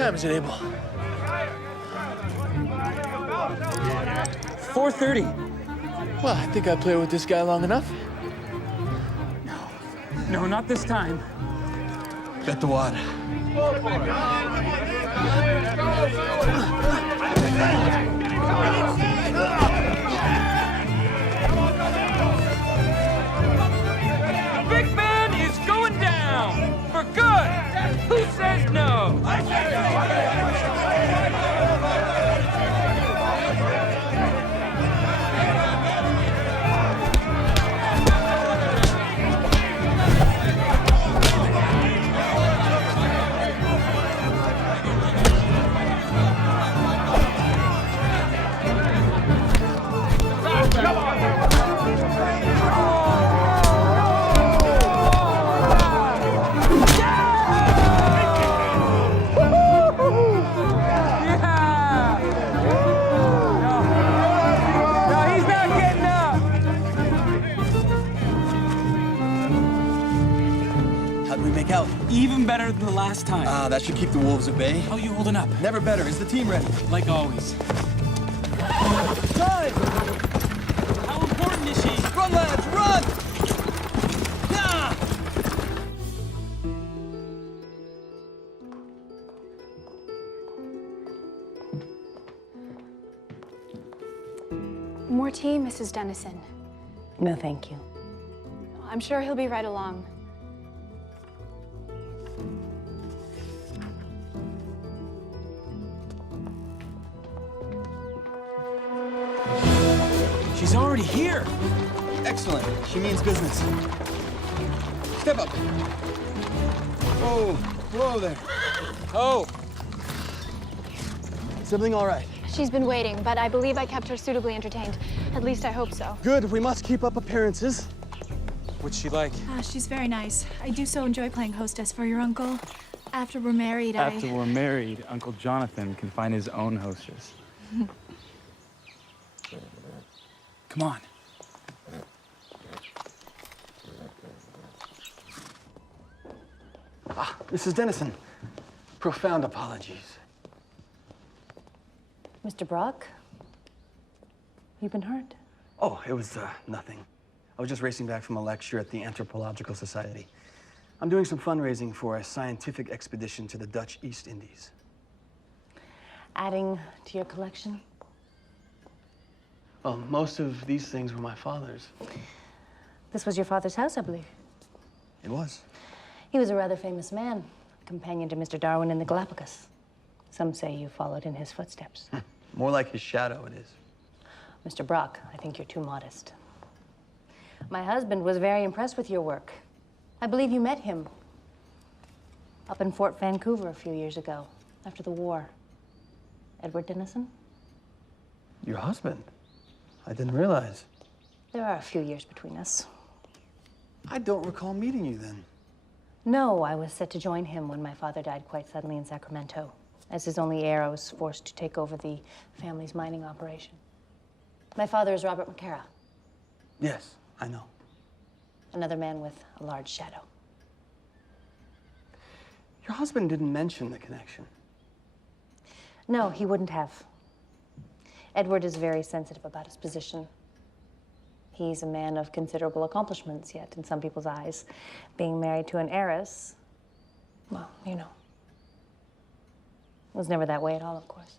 time is it, Abel? 4:30. Well, I think I played with this guy long enough. No, not this time. Bet the wad. Big man is going down for good. Who says no? Out. Even better than the last time. That should keep the wolves at bay. How you holding up? Never better. Is the team ready? Like always. Time! How important is she? Run, lads, run! Yeah! More tea, Mrs. Dennison? No, thank you. I'm sure he'll be right along. She's already here. Excellent. She means business. Step up. Whoa there. Oh. Something all right? She's been waiting, but I believe I kept her suitably entertained. At least I hope so. Good. We must keep up appearances. What's she like? She's very nice. I do so enjoy playing hostess for your uncle. After we're married, After we're married, Uncle Jonathan can find his own hostess. Come on. Mrs. Dennison, profound apologies. Mr. Brock? You've been hurt? Oh, it was nothing. I was just racing back from a lecture at the Anthropological Society. I'm doing some fundraising for a scientific expedition to the Dutch East Indies. Adding to your collection? Well, most of these things were my father's. This was your father's house, I believe. It was. He was a rather famous man, companion to Mr. Darwin in the Galapagos. Some say you followed in his footsteps. More like his shadow, it is. Mr. Brock, I think you're too modest. My husband was very impressed with your work. I believe you met him up in Fort Vancouver a few years ago, after the war. Edward Dennison? Your husband? I didn't realize. There are a few years between us. I don't recall meeting you then. No, I was set to join him when my father died quite suddenly in Sacramento. As his only heir, I was forced to take over the family's mining operation. My father is Robert McCara. Yes, I know. Another man with a large shadow. Your husband didn't mention the connection. No, he wouldn't have. Edward is very sensitive about his position. He's a man of considerable accomplishments, yet in some people's eyes, being married to an heiress, well, you know. It was never that way at all, of course.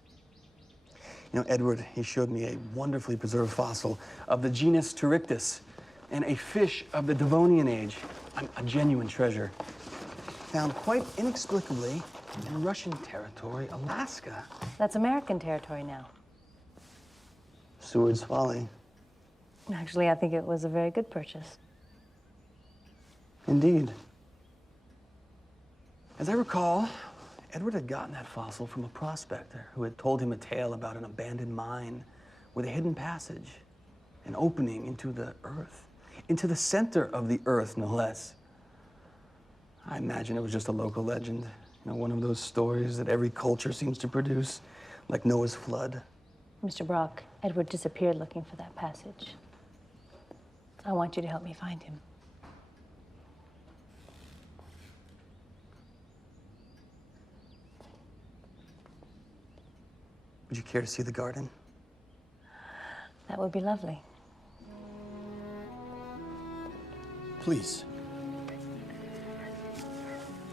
You know, Edward, he showed me a wonderfully preserved fossil of the genus Pteryctus and a fish of the Devonian age, a genuine treasure, found quite inexplicably in Russian territory, Alaska. That's American territory now. Seward's Folly. Actually, I think it was a very good purchase. Indeed. As I recall, Edward had gotten that fossil from a prospector who had told him a tale about an abandoned mine with a hidden passage, an opening into the earth, into the center of the earth, no less. I imagine it was just a local legend, you know, one of those stories that every culture seems to produce, like Noah's flood. Mr. Brock, Edward disappeared looking for that passage. I want you to help me find him. Would you care to see the garden? That would be lovely. Please.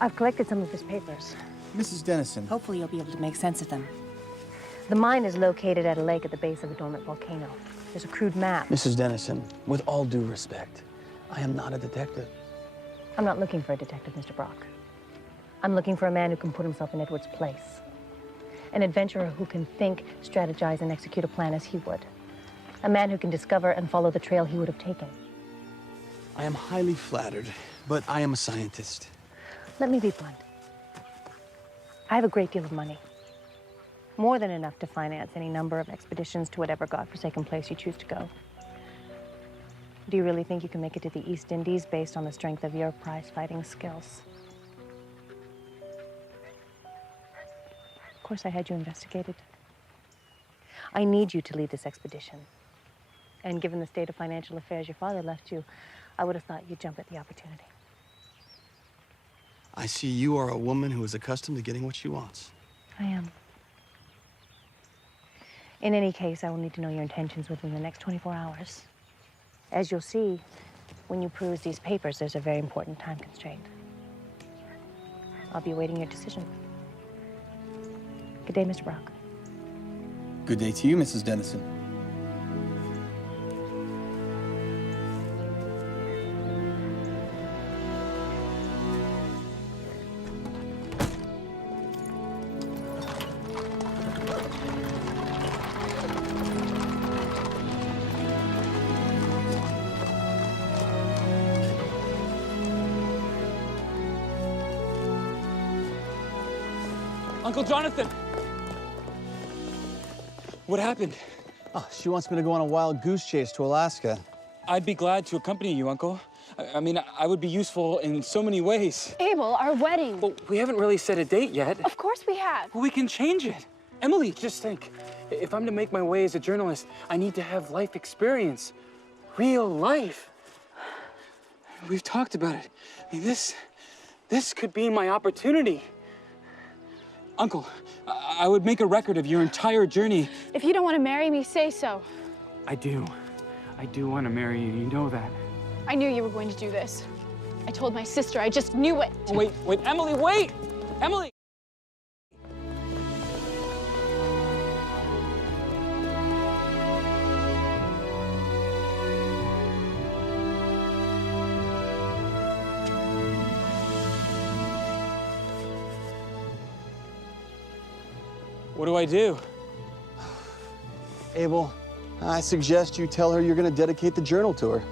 I've collected some of his papers. Mrs. Dennison. Hopefully you'll be able to make sense of them. The mine is located at a lake at the base of a dormant volcano. There's a crude map. Mrs. Dennison, with all due respect, I am not a detective. I'm not looking for a detective, Mr. Brock. I'm looking for a man who can put himself in Edward's place. An adventurer who can think, strategize, and execute a plan as he would. A man who can discover and follow the trail he would have taken. I am highly flattered, but I am a scientist. Let me be blunt. I have a great deal of money. More than enough to finance any number of expeditions to whatever godforsaken place you choose to go. Do you really think you can make it to the East Indies based on the strength of your prize-fighting skills? Of course, I had you investigated. I need you to lead this expedition. And given the state of financial affairs your father left you, I would have thought you'd jump at the opportunity. I see you are a woman who is accustomed to getting what she wants. I am. In any case, I will need to know your intentions within the next 24 hours. As you'll see, when you peruse these papers, there's a very important time constraint. I'll be awaiting your decision. Good day, Mr. Brock. Good day to you, Mrs. Dennison. Uncle Jonathan! What happened? Oh, she wants me to go on a wild goose chase to Alaska. I'd be glad to accompany you, Uncle. I mean, I would be useful in so many ways. Abel, our wedding. Well, we haven't really set a date yet. Of course we have. Well, we can change it. Emily, just think. If I'm to make my way as a journalist, I need to have life experience. Real life. We've talked about it. I mean, this could be my opportunity. Uncle, I would make a record of your entire journey. If you don't want to marry me, say so. I do. I do want to marry you. You know that. I knew you were going to do this. I told my sister. I just knew it. Wait, Emily, wait! Emily! What do I do? Abel, I suggest you tell her you're going to dedicate the journal to her.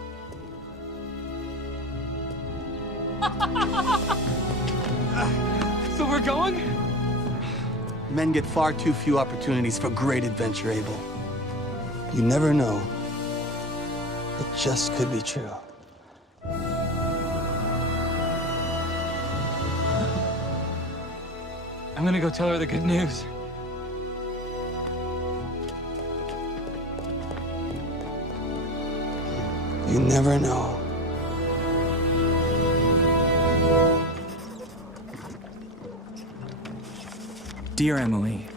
So we're going? Men get far too few opportunities for great adventure, Abel. You never know. It just could be true. I'm gonna go tell her the good news. You never know. Dear Emily,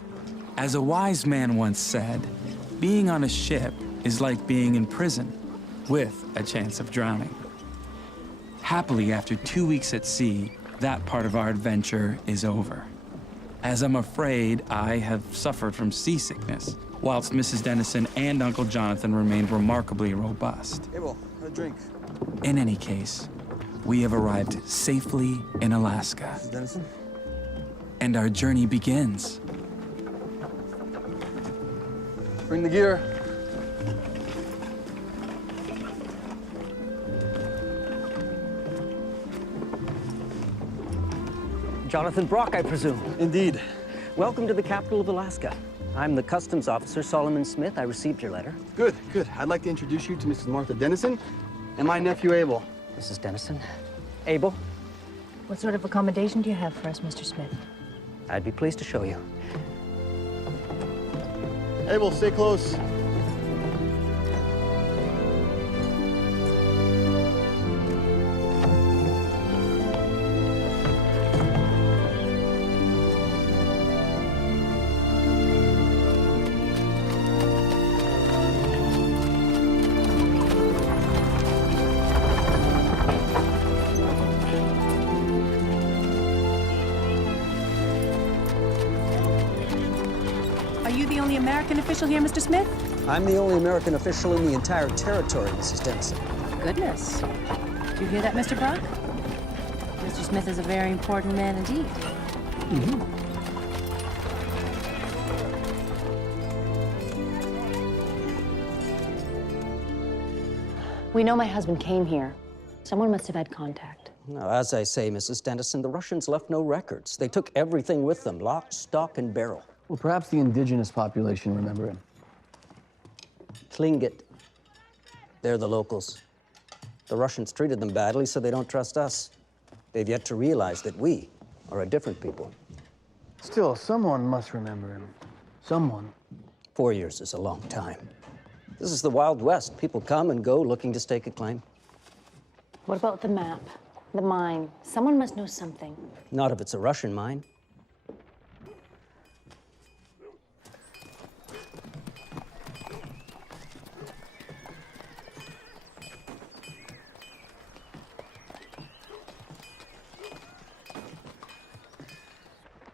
as a wise man once said, being on a ship is like being in prison with a chance of drowning. Happily, after 2 weeks at sea, that part of our adventure is over. As I'm afraid I have suffered from seasickness, whilst Mrs. Dennison and Uncle Jonathan remained remarkably robust. Abel, a drink. In any case, we have arrived safely in Alaska, Dennison? and our journey begins. Bring the gear. Jonathan Brock, I presume. Indeed. Welcome to the capital of Alaska. I'm the customs officer, Solomon Smith. I received your letter. Good, good. I'd like to introduce you to Mrs. Martha Dennison and my nephew, Abel. Mrs. Dennison. Abel, What sort of accommodation do you have for us, Mr. Smith? I'd be pleased to show you. Abel, stay close. the only American official here, Mr. Smith? I'm the only American official in the entire territory, Mrs. Dennison. Goodness. Did you hear that, Mr. Brock? Mr. Smith is a very important man indeed. We know my husband came here. Someone must have had contact. Now, as I say, Mrs. Dennison, the Russians left no records. They took everything with them, lock, stock, and barrel. Well, perhaps the indigenous population remember him. Tlingit. They're the locals. The Russians treated them badly, so they don't trust us. They've yet to realize that we are a different people. Still, someone must remember him. Someone. 4 years is a long time. This is the Wild West. People come and go looking to stake a claim. What about the map? The mine? Someone must know something. Not if it's a Russian mine.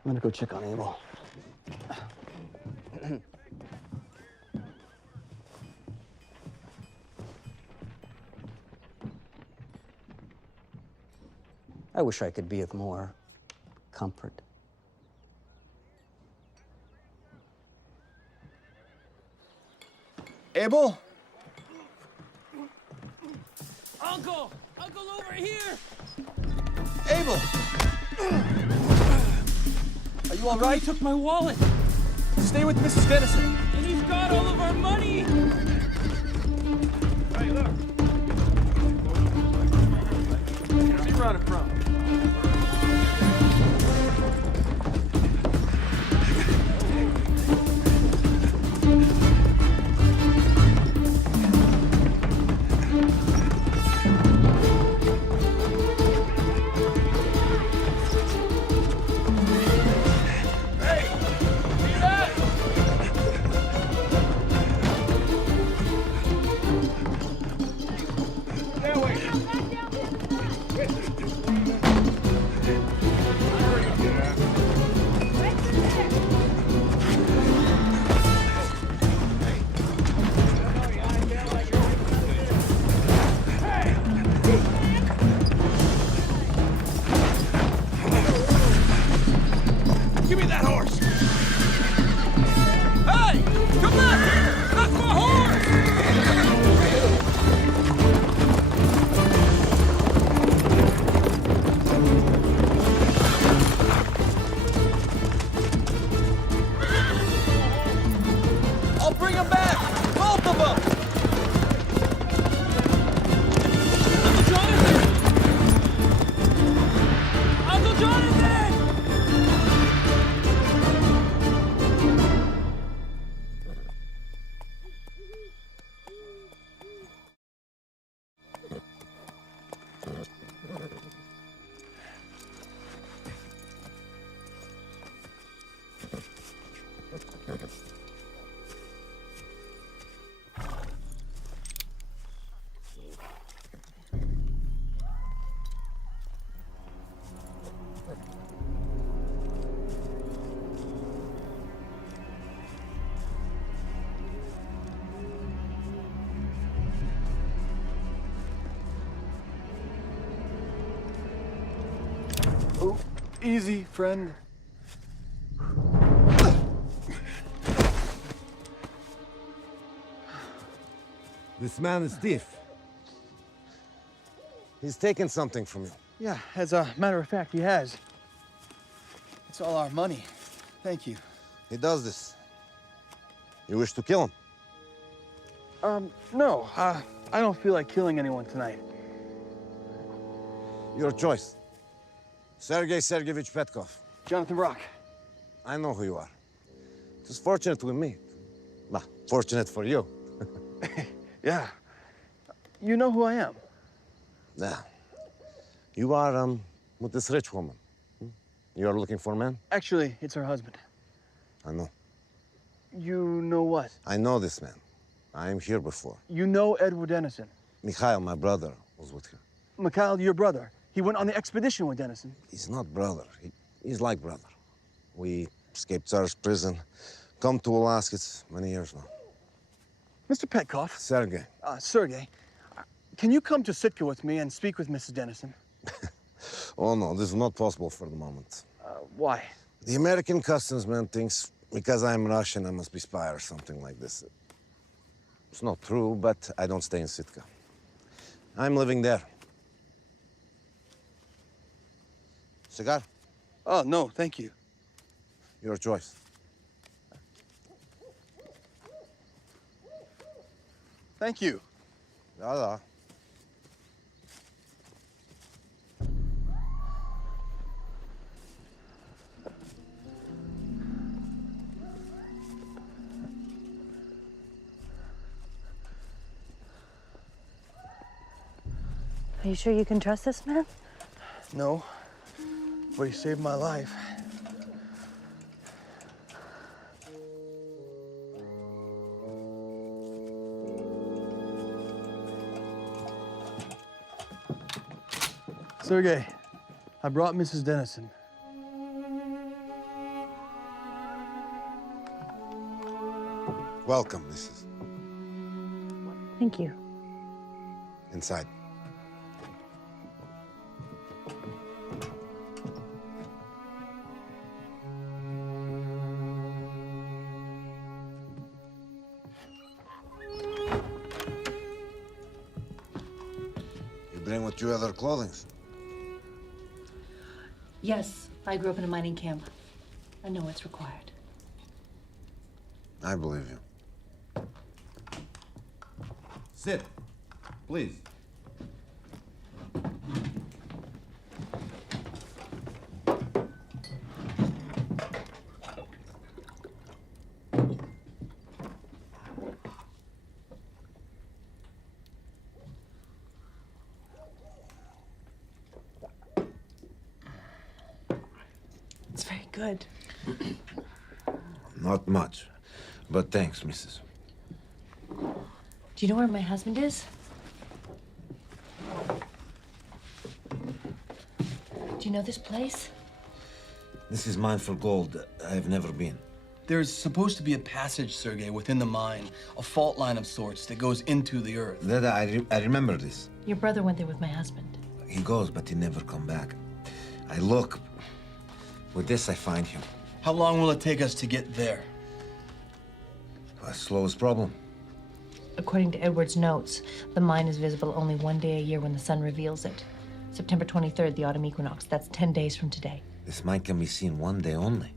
I'm gonna go check on Abel. I wish I could be of more comfort. Abel? Uncle! Uncle, over here! Abel! Are you all right? He took my wallet, Stay with Mrs. Dennison. and he's got all of our money! Hey, look. Where's he running from? Give me that horse! Hey! Come back! That's my horse! I'll bring him back! Both of them! Uncle Jonathan! Uncle Jonathan! Oh, easy, friend. This man is thief. He's taken something from you. Yeah, as a matter of fact, he has. It's all our money. Thank you. He does this. You wish to kill him? No. I don't feel like killing anyone tonight. Your choice. Sergei Sergeyevich Petkov. Jonathan Brock. I know who you are. It was fortunate we meet. Bah, fortunate for you. Yeah. You know who I am. Yeah. You are, with this rich woman. You are looking for a man? Actually, it's her husband. I know. You know what? I know this man. I am here before. You know Edward Dennison. Mikhail, my brother, was with him. Mikhail, your brother. He went on the expedition with Dennison. He's not brother. He's like brother. We escaped Tsar's prison, come to Alaska many years now. Mr. Petkov, Sergey, Sergey, can you come to Sitka with me and speak with Mrs. Dennison? oh no, this is not possible for the moment. Why? The American customs man thinks because I'm Russian, I must be spy or something like this. It's not true, but I don't stay in Sitka. I'm living there. Cigar? Oh, no, thank you. Your choice. Thank you. Da-da. Are you sure you can trust this man? No, but he saved my life. Sergey, I brought Mrs. Dennison. Welcome, Mrs. Thank you. Inside. You bring with you other clothing? Yes, I grew up in a mining camp. I know what's required. I believe you. Sit, please. It's very good. Not much, but thanks, Mrs. Do you know where my husband is? Do you know this place? This is mine for gold. I've never been. There's supposed to be a passage, Sergey, within the mine, a fault line of sorts that goes into the earth. I remember this. Your brother went there with my husband. He goes, but he never come back. I look. With this, I find him. How long will it take us to get there? Slowest problem. According to Edward's notes, the mine is visible only one day a year when the sun reveals it. September 23rd, the autumn equinox. That's 10 days from today. This mine can be seen one day only.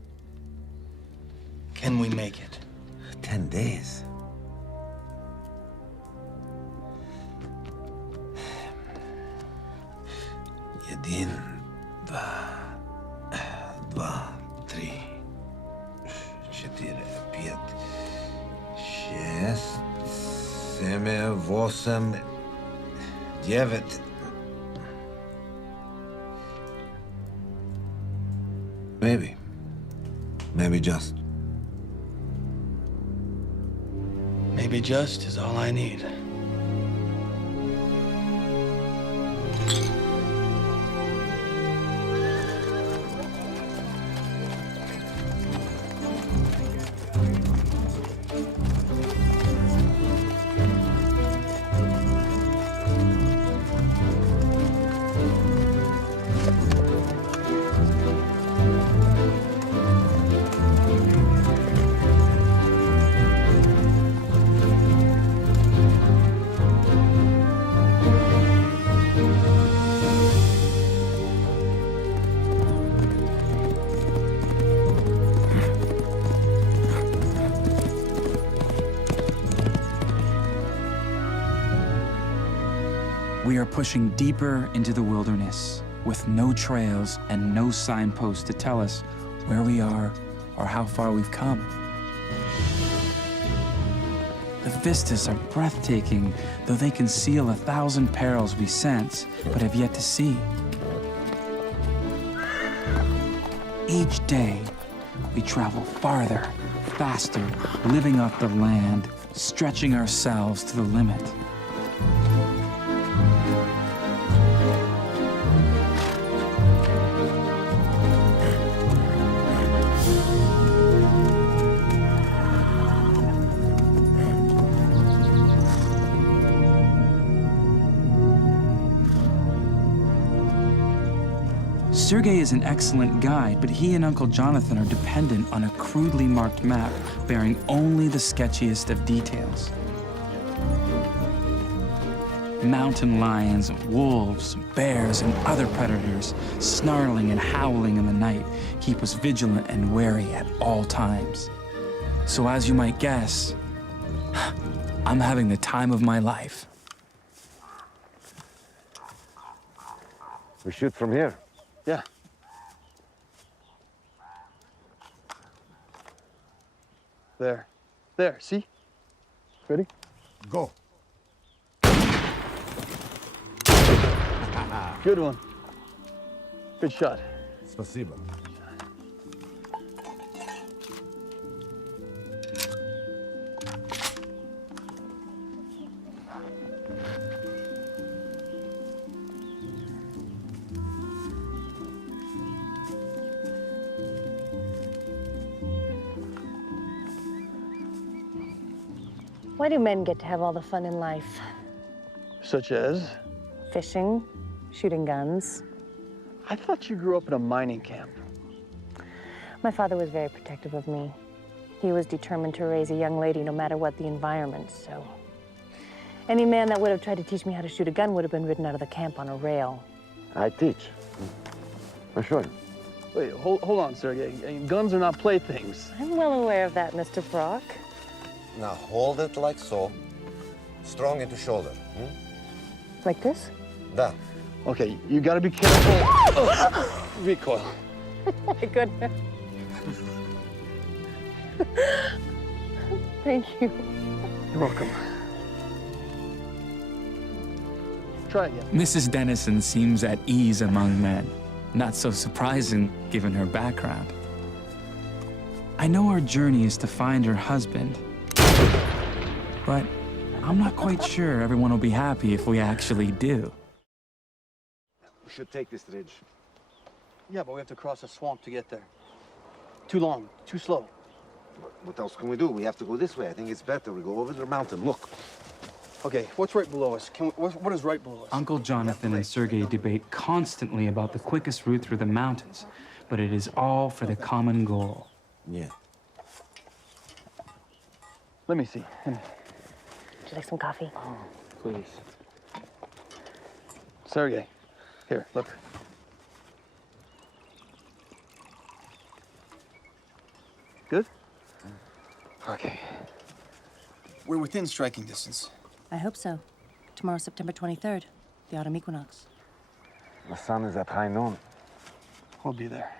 Can we make it? 10 days. Jeden, два, три, четыре, пять, шесть, семь, восемь, девять. Maybe just. Maybe just is all I need. We are pushing deeper into the wilderness with no trails and no signposts to tell us where we are or how far we've come. The vistas are breathtaking, though they conceal 1,000 perils we sense but have yet to see. Each day, we travel farther, faster, living off the land, stretching ourselves to the limit. Sergei is an excellent guide, but he and Uncle Jonathan are dependent on a crudely marked map bearing only the sketchiest of details. Mountain lions, wolves, bears, and other predators, snarling and howling in the night, keep us vigilant and wary at all times. So as you might guess, I'm having the time of my life. We shoot from here. Yeah. There. There, see? Ready? Go. Good one. Good shot. Спасибо. Why do men get to have all the fun in life? Such as? Fishing, shooting guns. I thought you grew up in a mining camp. My father was very protective of me. He was determined to raise a young lady no matter what the environment, so any man that would have tried to teach me how to shoot a gun would have been ridden out of the camp on a rail. I teach. I show you. Wait, hold on, Sergei. Guns are not playthings. I'm well aware of that, Mr. Brock. Now hold it like so. Strong into shoulder. Like this? Da. Okay, you gotta be careful. Oh, recoil. Oh my goodness. Thank you. You're welcome. Try again. Mrs. Dennison seems at ease among men. Not so surprising, given her background. I know our journey is to find her husband, but I'm not quite sure everyone will be happy if we actually do. We should take this ridge. Yeah, but we have to cross a swamp to get there. Too long, too slow. What else can we do? We have to go this way. I think it's better. We go over the mountain. Look. Okay, what's right below us? What is right below us? Uncle Jonathan and Sergei debate constantly about the quickest route through the mountains, but it is all for the common goal. Yeah. Let me see. Would you like some coffee? Oh, please. Sergei, here, look. Good? Okay. We're within striking distance. I hope so. Tomorrow's September 23rd, the autumn equinox. The sun is at high noon. We'll be there.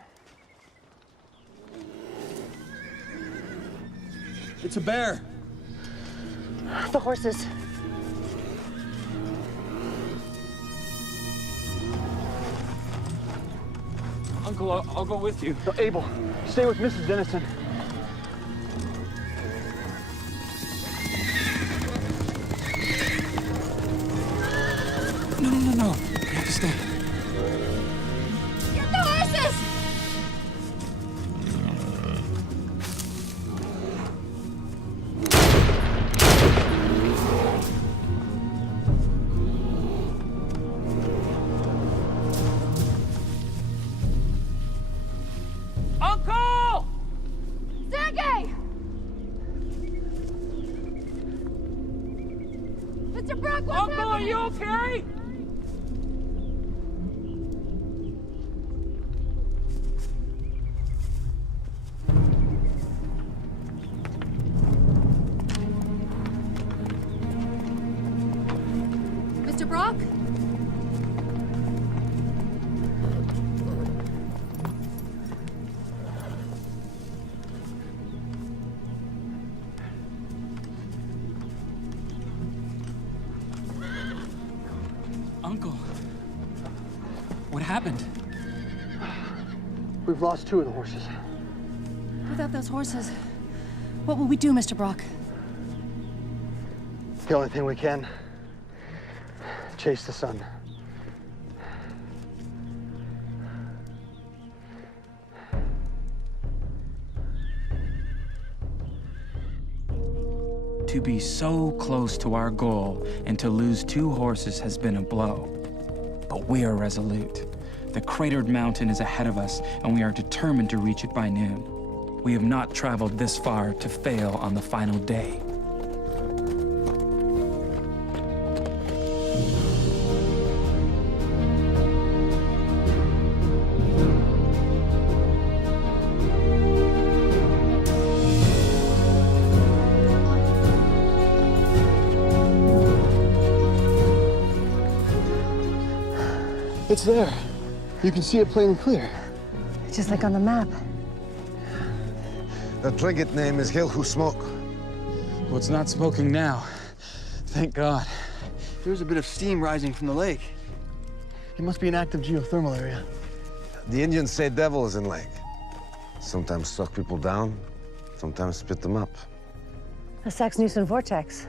It's a bear. The horses. Uncle, I'll go with you. No, Abel, stay with Mrs. Dennison. No. You have to stay. Get the horses! Uncle! Sergei! Mr. Brock, what's Uncle, are happening? you okay? Mr. Brock? Uncle, what happened? We've lost 2 of the horses. Without those horses, what will we do, Mr. Brock? The only thing we can, chase the sun. To be so close to our goal and to lose 2 horses has been a blow. But we are resolute. The cratered mountain is ahead of us, and we are determined to reach it by noon. We have not traveled this far to fail on the final day. It's there. You can see it plain and clear. Just like on the map. The Trinket name is Hill Who Smoke. Well, it's not smoking now. Thank God. There's a bit of steam rising from the lake. It must be an active geothermal area. The Indians say devil is in lake. Sometimes suck people down, sometimes spit them up. A Sax-Newson vortex.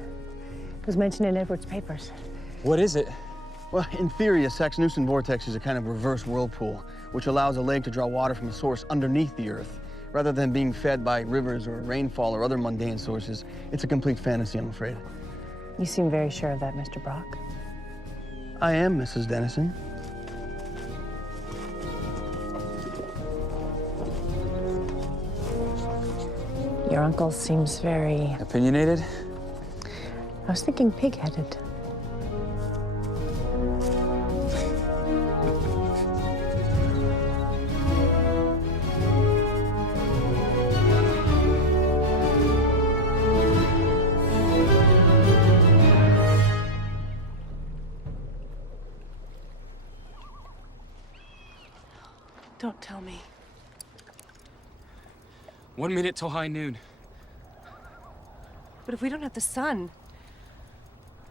It was mentioned in Edward's papers. What is it? Well, in theory, a Sax-Newson vortex is a kind of reverse whirlpool, which allows a lake to draw water from a source underneath the earth. Rather than being fed by rivers or rainfall or other mundane sources, it's a complete fantasy, I'm afraid. You seem very sure of that, Mr. Brock. I am, Mrs. Dennison. Your uncle seems very... Opinionated? I was thinking pig-headed. Don't tell me. 1 minute till high noon. But if we don't have the sun...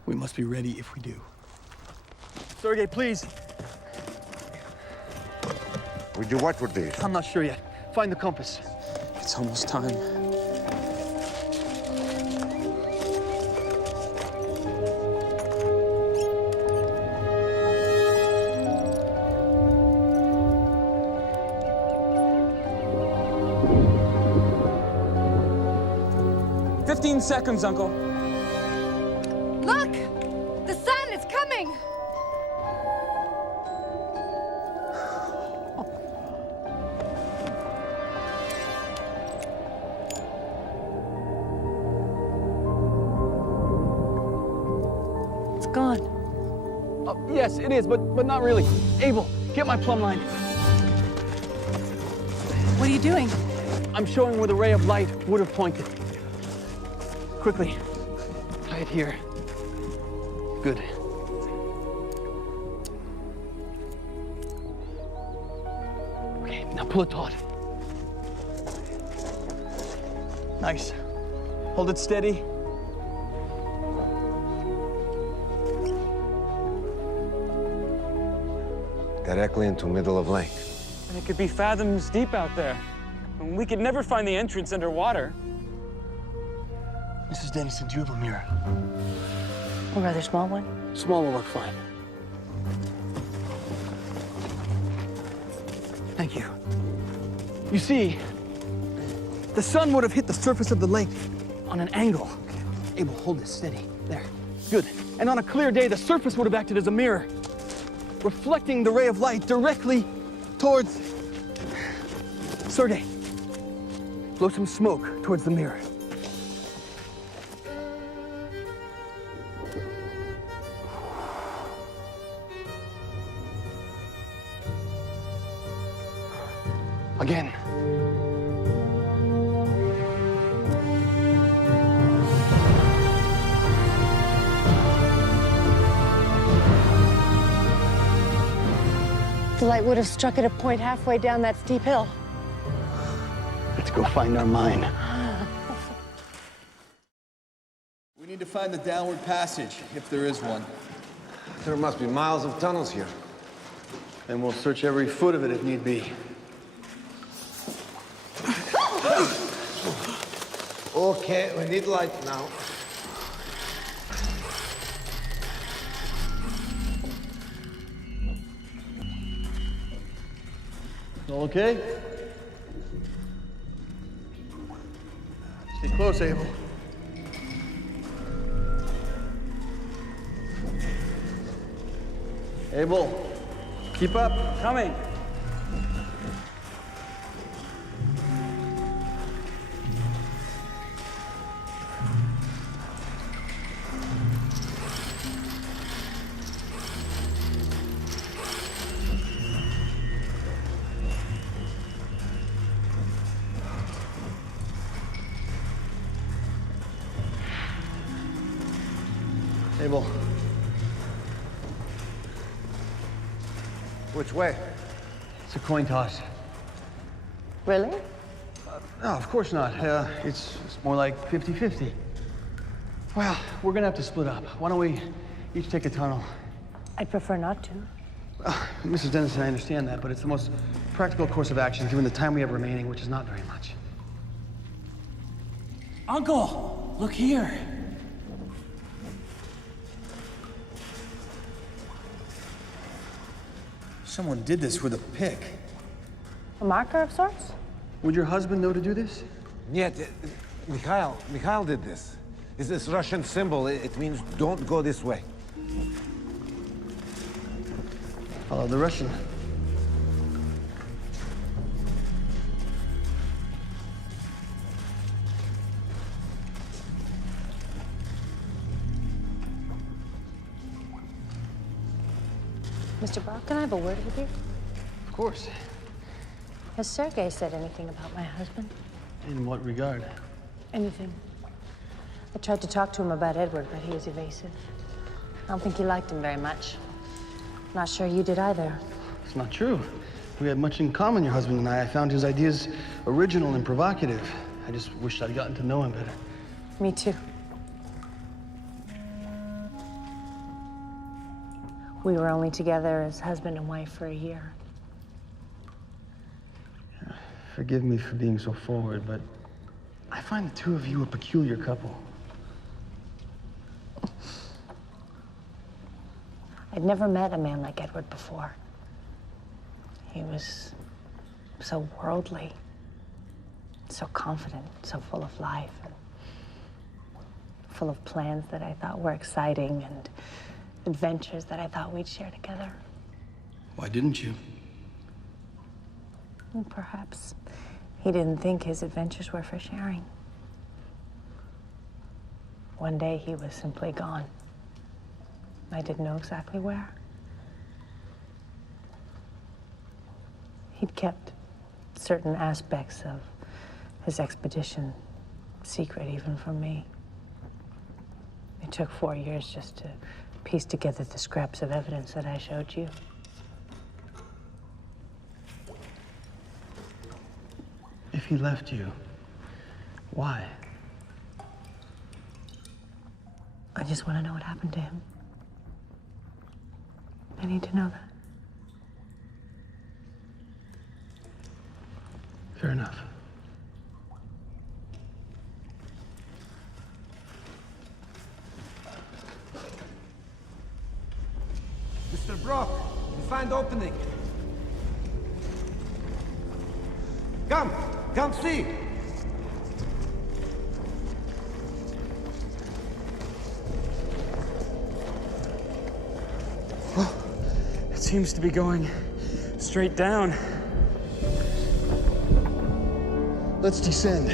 We must be ready if we do. Sergei, please. We do what with these? I'm not sure yet. Find the compass. It's almost time. Seconds, Uncle. Look! The sun is coming! It's gone. Oh, yes, it is, but not really. Abel, get my plumb line. What are you doing? I'm showing where the ray of light would have pointed. Quickly, tie it here. Good. Okay, now pull it taut. Nice. Hold it steady. Directly into middle of lake. And it could be fathoms deep out there. And we could never find the entrance underwater. Mrs. Dennison, do you have a mirror? A rather small one? Small will work fine. Thank you. You see, the sun would have hit the surface of the lake on an angle. Abel, hold this steady. There. Good. And on a clear day, the surface would have acted as a mirror, reflecting the ray of light directly towards... Sergei, blow some smoke towards the mirror. Again. The light would have struck at a point halfway down that steep hill. Let's go find our mine. We need to find the downward passage, if there is one. There must be miles of tunnels here. And we'll search every foot of it if need be. Okay, we need light now. All okay? Stay close, Abel. Abel, Keep up. Coming. Abel. Which way? It's a coin toss. Really? No, of course not. It's more like 50-50. Well, we're gonna have to split up. Why don't we each take a tunnel? I'd prefer not to. Mrs. Dennison, I understand that, but it's the most practical course of action given the time we have remaining, which is not very much. Uncle, look here. Someone did this with a pick. A marker of sorts? Would your husband know to do this? Нет, Mikhail did this. It's this Russian symbol. It means don't go this way. Follow the Russian. Mr. Brock, can I have a word with you? Of course. Has Sergei said anything about my husband? In what regard? Anything. I tried to talk to him about Edward, but he was evasive. I don't think he liked him very much. Not sure you did either. It's not true. We had much in common, your husband and I. I found his ideas original and provocative. I just wished I'd gotten to know him better. Me too. We were only together as husband and wife for a year. Forgive me for being so forward, but I find the two of you a peculiar couple. I'd never met a man like Edward before. He was so worldly, so confident, so full of life, and full of plans that I thought were exciting and adventures that I thought we'd share together. Why didn't you? And perhaps he didn't think his adventures were for sharing. One day he was simply gone. I didn't know exactly where. He'd kept certain aspects of his expedition secret even from me. It took 4 years just to piece together the scraps of evidence that I showed you. If he left you, why? I just want to know what happened to him. I need to know that. Fair enough. Mr. Brock, we find opening. Come see. It seems to be going straight down. Let's descend.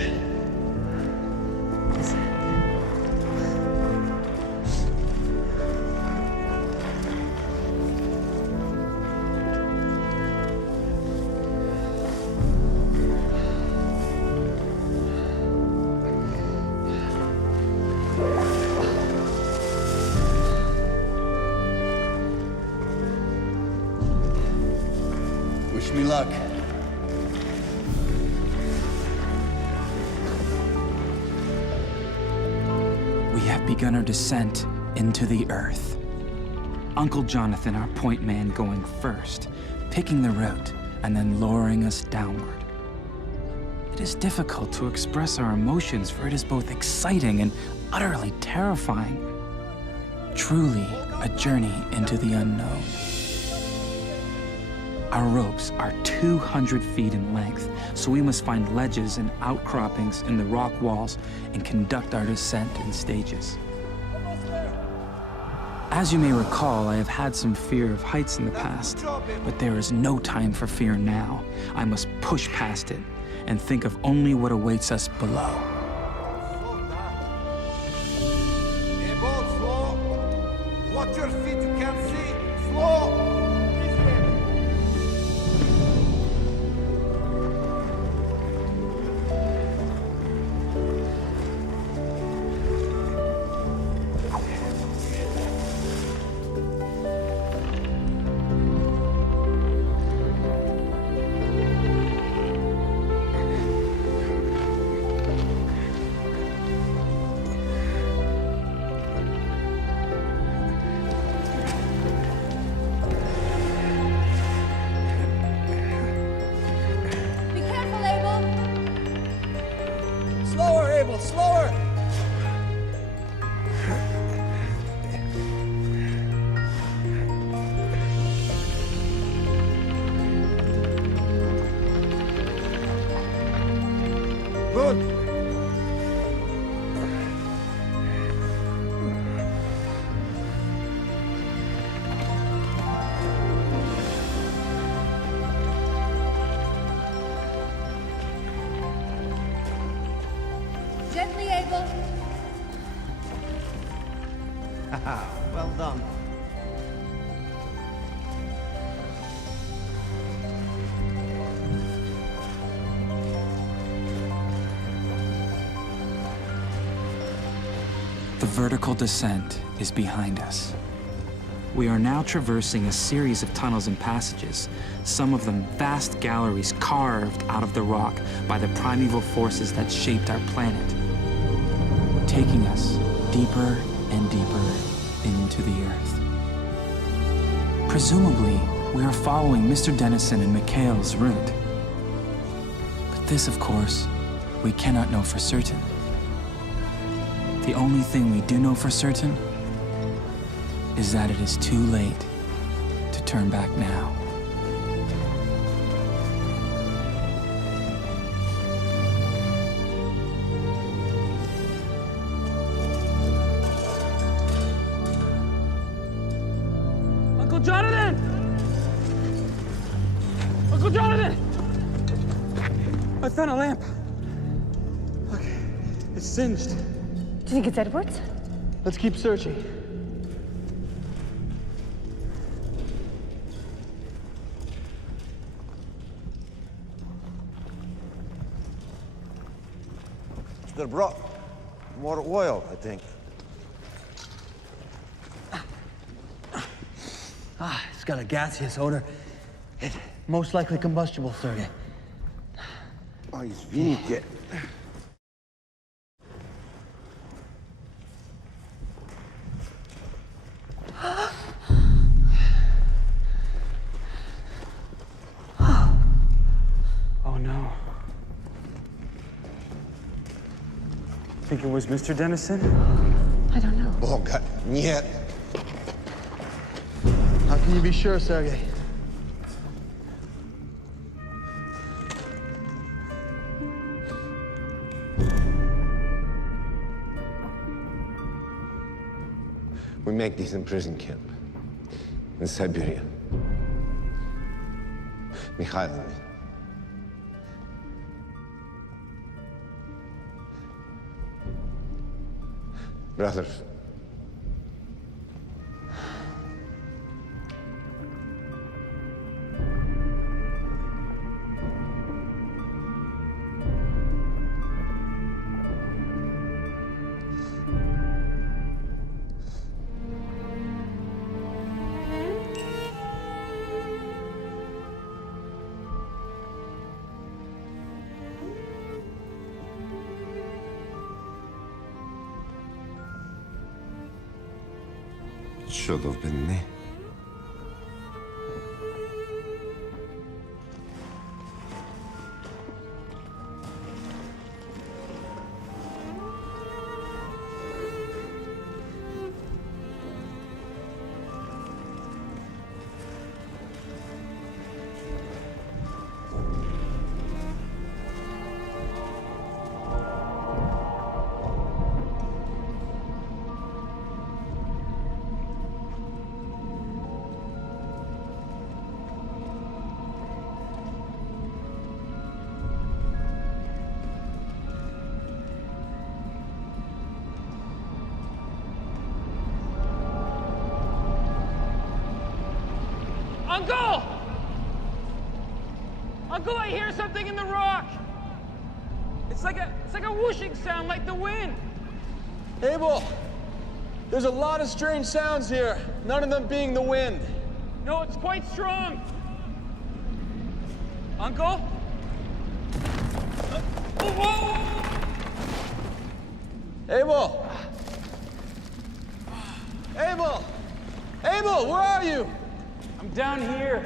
Wish me luck. We have begun our descent into the earth. Uncle Jonathan, our point man, going first, picking the route, and then lowering us downward. It is difficult to express our emotions, for it is both exciting and utterly terrifying. Truly a journey into the unknown. Our ropes are 200 feet in length, so we must find ledges and outcroppings in the rock walls and conduct our descent in stages. As you may recall, I have had some fear of heights in the past, but there is no time for fear now. I must push past it and think of only what awaits us below. Slow. Watch your feet, you can't see. Slow. Be careful, Abel. Slower, Abel, slower! Good. Gently, Abel. Well done. The vertical descent is behind us. We are now traversing a series of tunnels and passages, some of them vast galleries carved out of the rock by the primeval forces that shaped our planet, taking us deeper and deeper into the Earth. Presumably, we are following Mr. Dennison and Mikhail's route. But this, of course, we cannot know for certain. The only thing we do know for certain is that it is too late to turn back now. Uncle Jonathan! Uncle Jonathan! I found a lamp. Look, it's singed. Do you think it's Edward's? Let's keep searching. They brought more oil, I think. It's got a gaseous odor. It most likely combustible, Sergey. Oh, извините. Oh no. Think it was Mr. Dennison? I don't know. Бога, нет. How can you be sure, Sergey? We make this in prison camp in Siberia. Mikhail and me. Brothers. Should have been me. Uncle! Uncle, I hear something in the rock. It's like a whooshing sound, like the wind. Abel, there's a lot of strange sounds here, none of them being the wind. No, it's quite strong. Uncle? Whoa! Abel! Abel! Abel, where are you? I'm down here.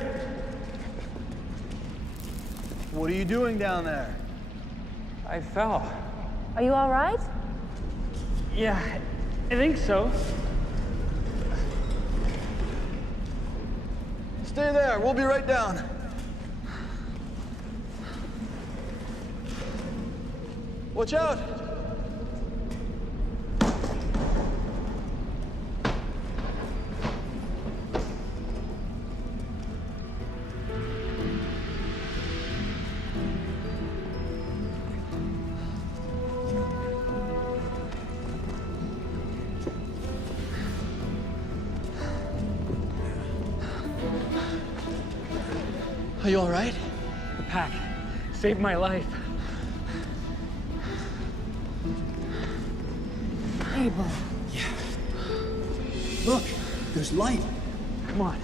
What are you doing down there? I fell. Are you all right? Yeah, I think so. Stay there, we'll be right down. Watch out! Are you all right? The pack saved my life. Abel. Look, there's light. Come on.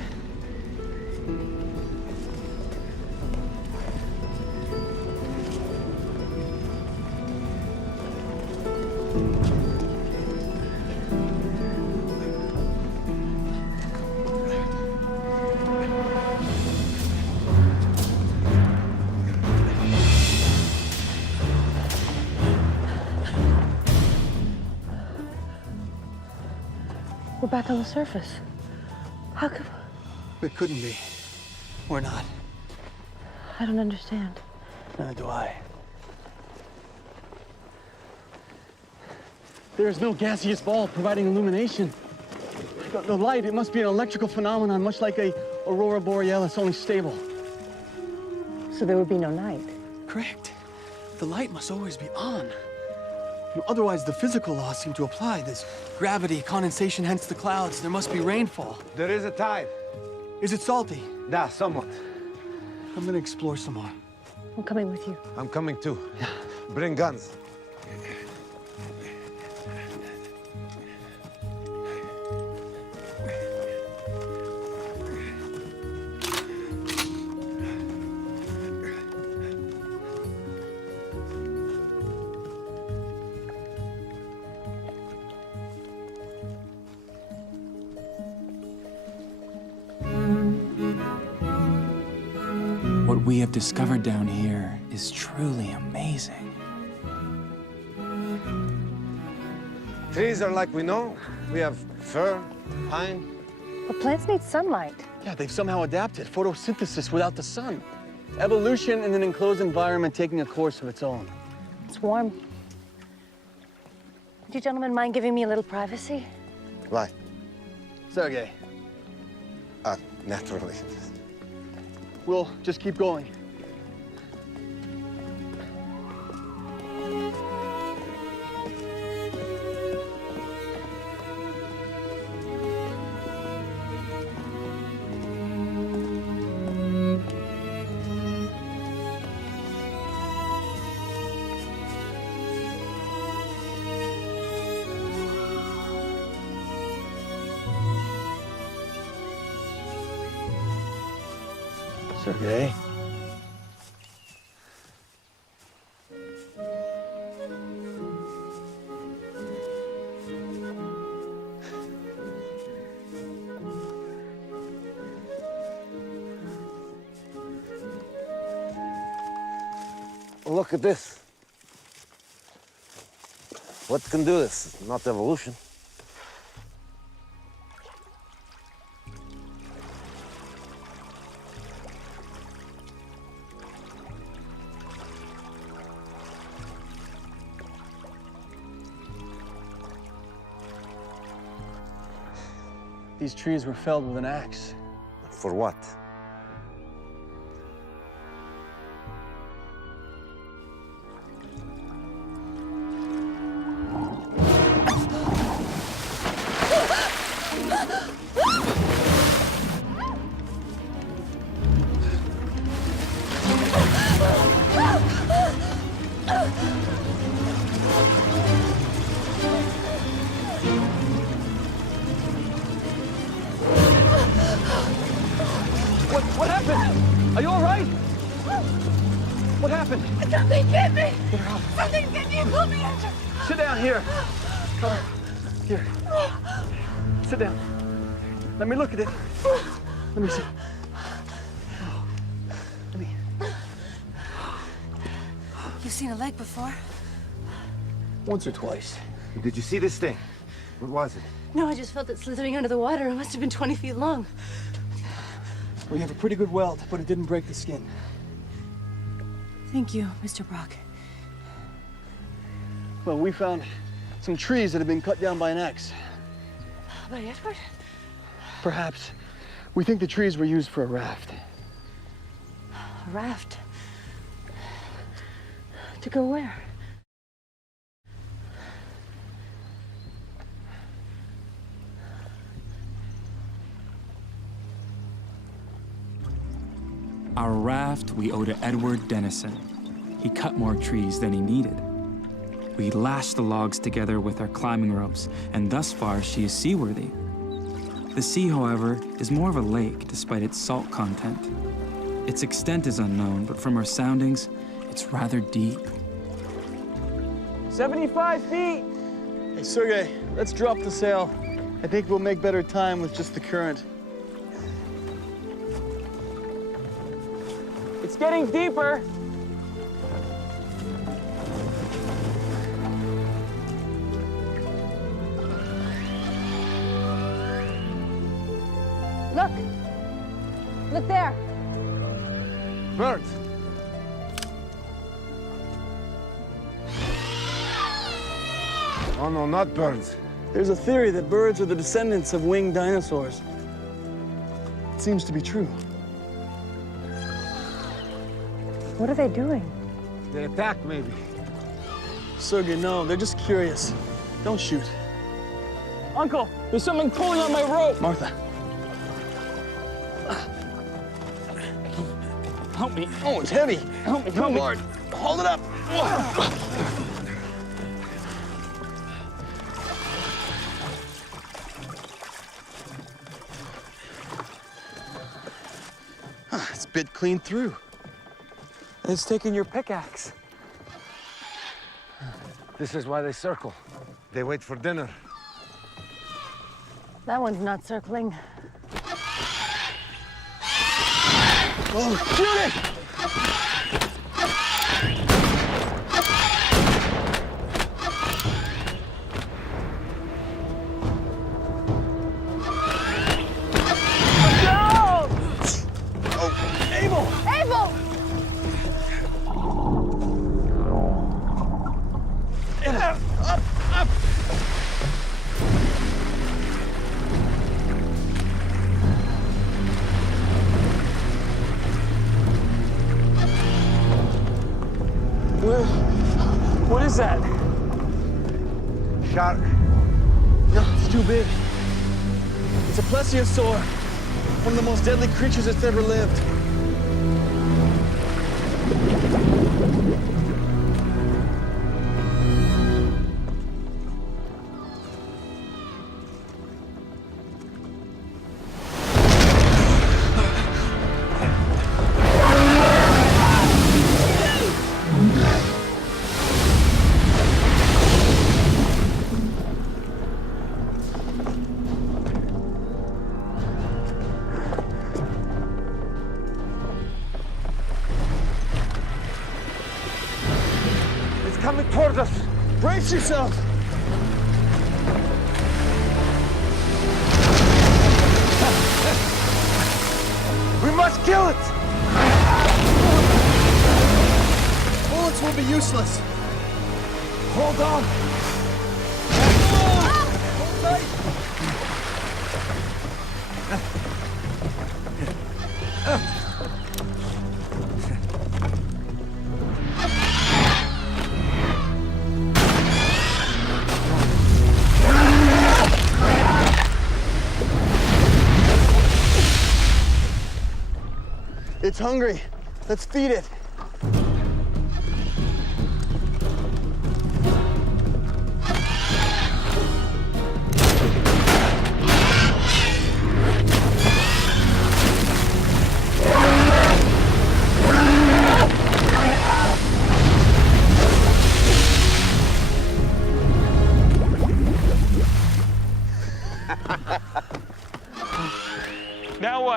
We're back on the surface. How come? It couldn't be. We're not. I don't understand. Neither do I. There is no gaseous ball providing illumination. The light, it must be an electrical phenomenon, much like a aurora borealis, only stable. So there would be no night. Correct. The light must always be on. Otherwise, the physical laws seem to apply. There's gravity, condensation, hence the clouds. There must be rainfall. There is a tide. Is it salty? Da, somewhat. I'm gonna explore some more. I'm coming with you. I'm coming too. Bring guns. What we have discovered down here is truly amazing. Trees are like we know. We have fir, pine. But plants need sunlight. Yeah, they've somehow adapted. Photosynthesis without the sun. Evolution in an enclosed environment taking a course of its own. It's warm. Would you gentlemen mind giving me a little privacy? Why? Sergey, Naturally. we'll just keep going. Sergey. Look at this. What can do this? Not evolution. These trees were felled with an axe. For what? happened? Something hit me! Something hit me and pulled me in! Sit down here. Come here. Sit down. Let me look at it. Let me see. Let me. You've seen a leg before? Once or twice. Did you see this thing? What was it? No, I just felt it slithering under the water. It must have been 20 feet long. We have a pretty good weld, but it didn't break the skin. Thank you, Mr. Brock. Well, we found some trees that had been cut down by an axe. By Edward? Perhaps. We think the trees were used for a raft. A raft? To go where? Our raft we owe to Edward Dennison. He cut more trees than he needed. We lashed the logs together with our climbing ropes, and thus far she is seaworthy. The sea, however, is more of a lake despite its salt content. Its extent is unknown, but from our soundings, it's rather deep. 75 feet! Hey, Sergey, let's drop the sail. I think we'll make better time with just the current. It's getting deeper. Look! Look there! Birds! Oh no, not birds. There's a theory that birds are the descendants of winged dinosaurs. It seems to be true. What are they doing? They attacked, maybe. Sergey, no, they're just curious. Don't shoot. Uncle, there's something pulling on my rope. Martha. Help me. Oh, it's heavy. Help me. Come on. Hold it up. It's bit clean through. It's taking your pickaxe. This is why they circle. They wait for dinner. That one's not circling. Oh, shoot it! What is that? Shark. No, it's too big. It's a plesiosaur, one of the most deadly creatures that's ever lived. Coming toward us. Brace yourself. We must kill it. Bullets will be useless. Hold on. Hold tight. It's hungry. Let's feed it.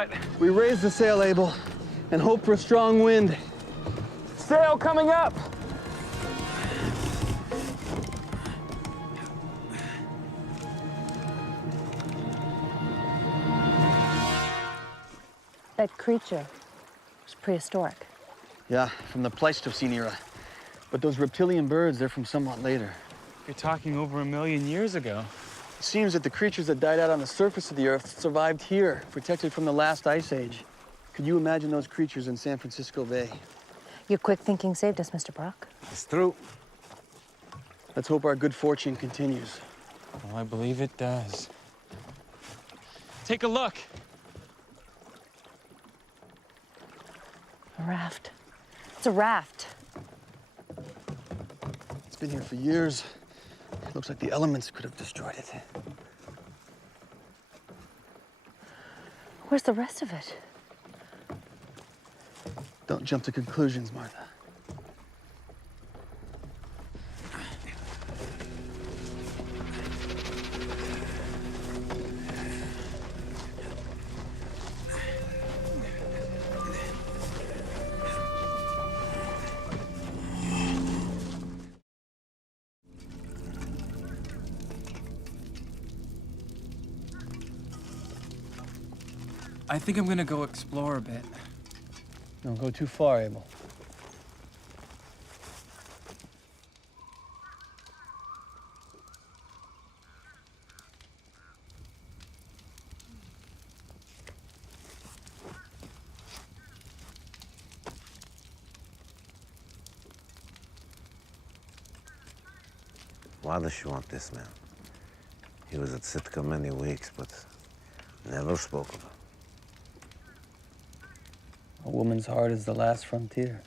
what? We raise the sail, Abel, and hope for a strong wind. Sail coming up! That creature was prehistoric. Yeah, from the Pleistocene era. But those reptilian birds, they're from somewhat later. You're talking over 1 million years ago. It seems that the creatures that died out on the surface of the Earth survived here, protected from the last ice age. Could you imagine those creatures in San Francisco Bay? Your quick thinking saved us, Mr. Brock. It's true. Let's hope our good fortune continues. Well, I believe it does. Take a look. A raft. It's a raft. It's been here for years. It looks like the elements could have destroyed it. Where's the rest of it? Don't jump to conclusions, Martha. I think I'm gonna go explore a bit. Don't go too far, Abel. Why does she want this man? He was at Sitka many weeks, but never spoke of her. A woman's heart is the last frontier.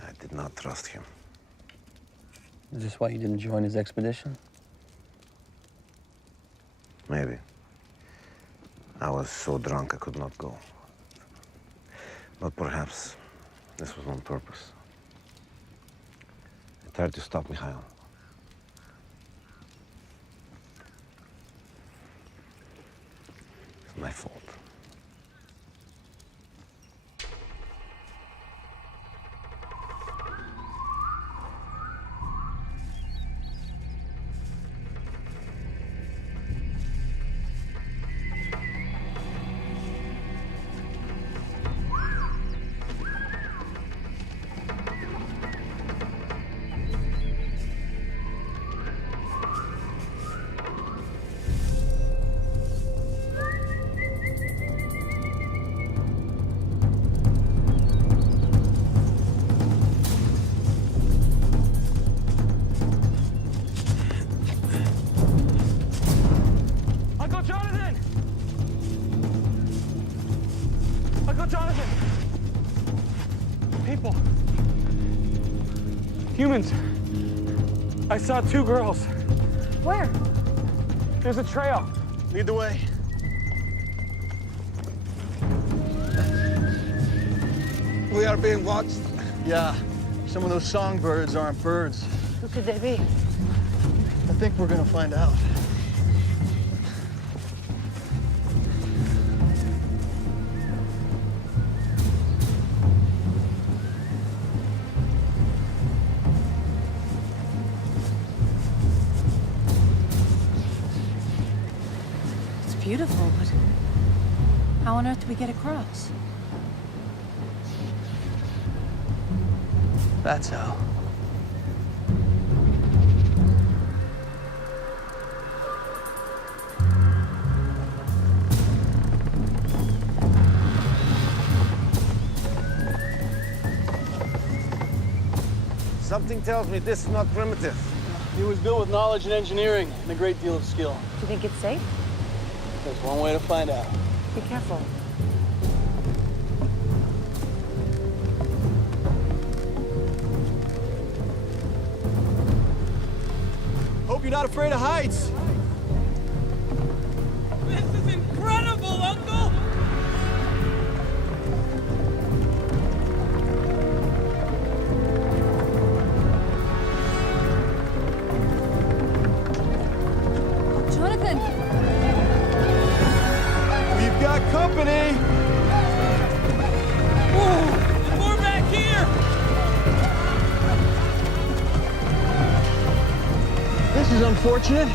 I did not trust him. Is this why you didn't join his expedition? Maybe. I was so drunk I could not go. But perhaps this was on purpose. I tried to stop Mikhail. It's my fault. Uncle Jonathan! Uncle Jonathan! People. Humans. I saw 2 girls. Where? There's a trail. Lead the way. We are being watched. Yeah, some of those songbirds aren't birds. Who could they be? I think we're gonna find out. It's beautiful, but how on earth do we get across? That's how. Something tells me this is not primitive. It was built with knowledge and engineering and a great deal of skill. Do you think it's safe? There's one way to find out. Be careful. Hope you're not afraid of heights. This is incredible, Uncle! Jonathan! We've got This is unfortunate.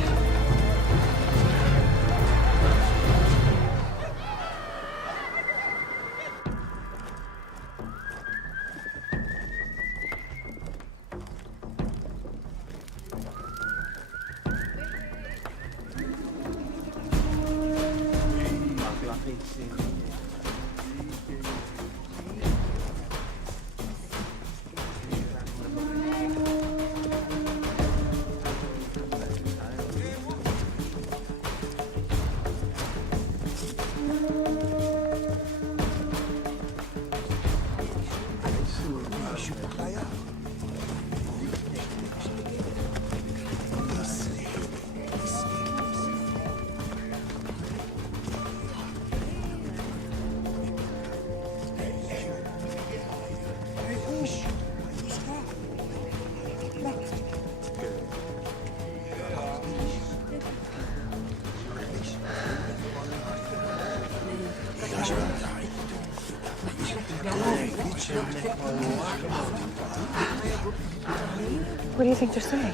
What do you think they're saying?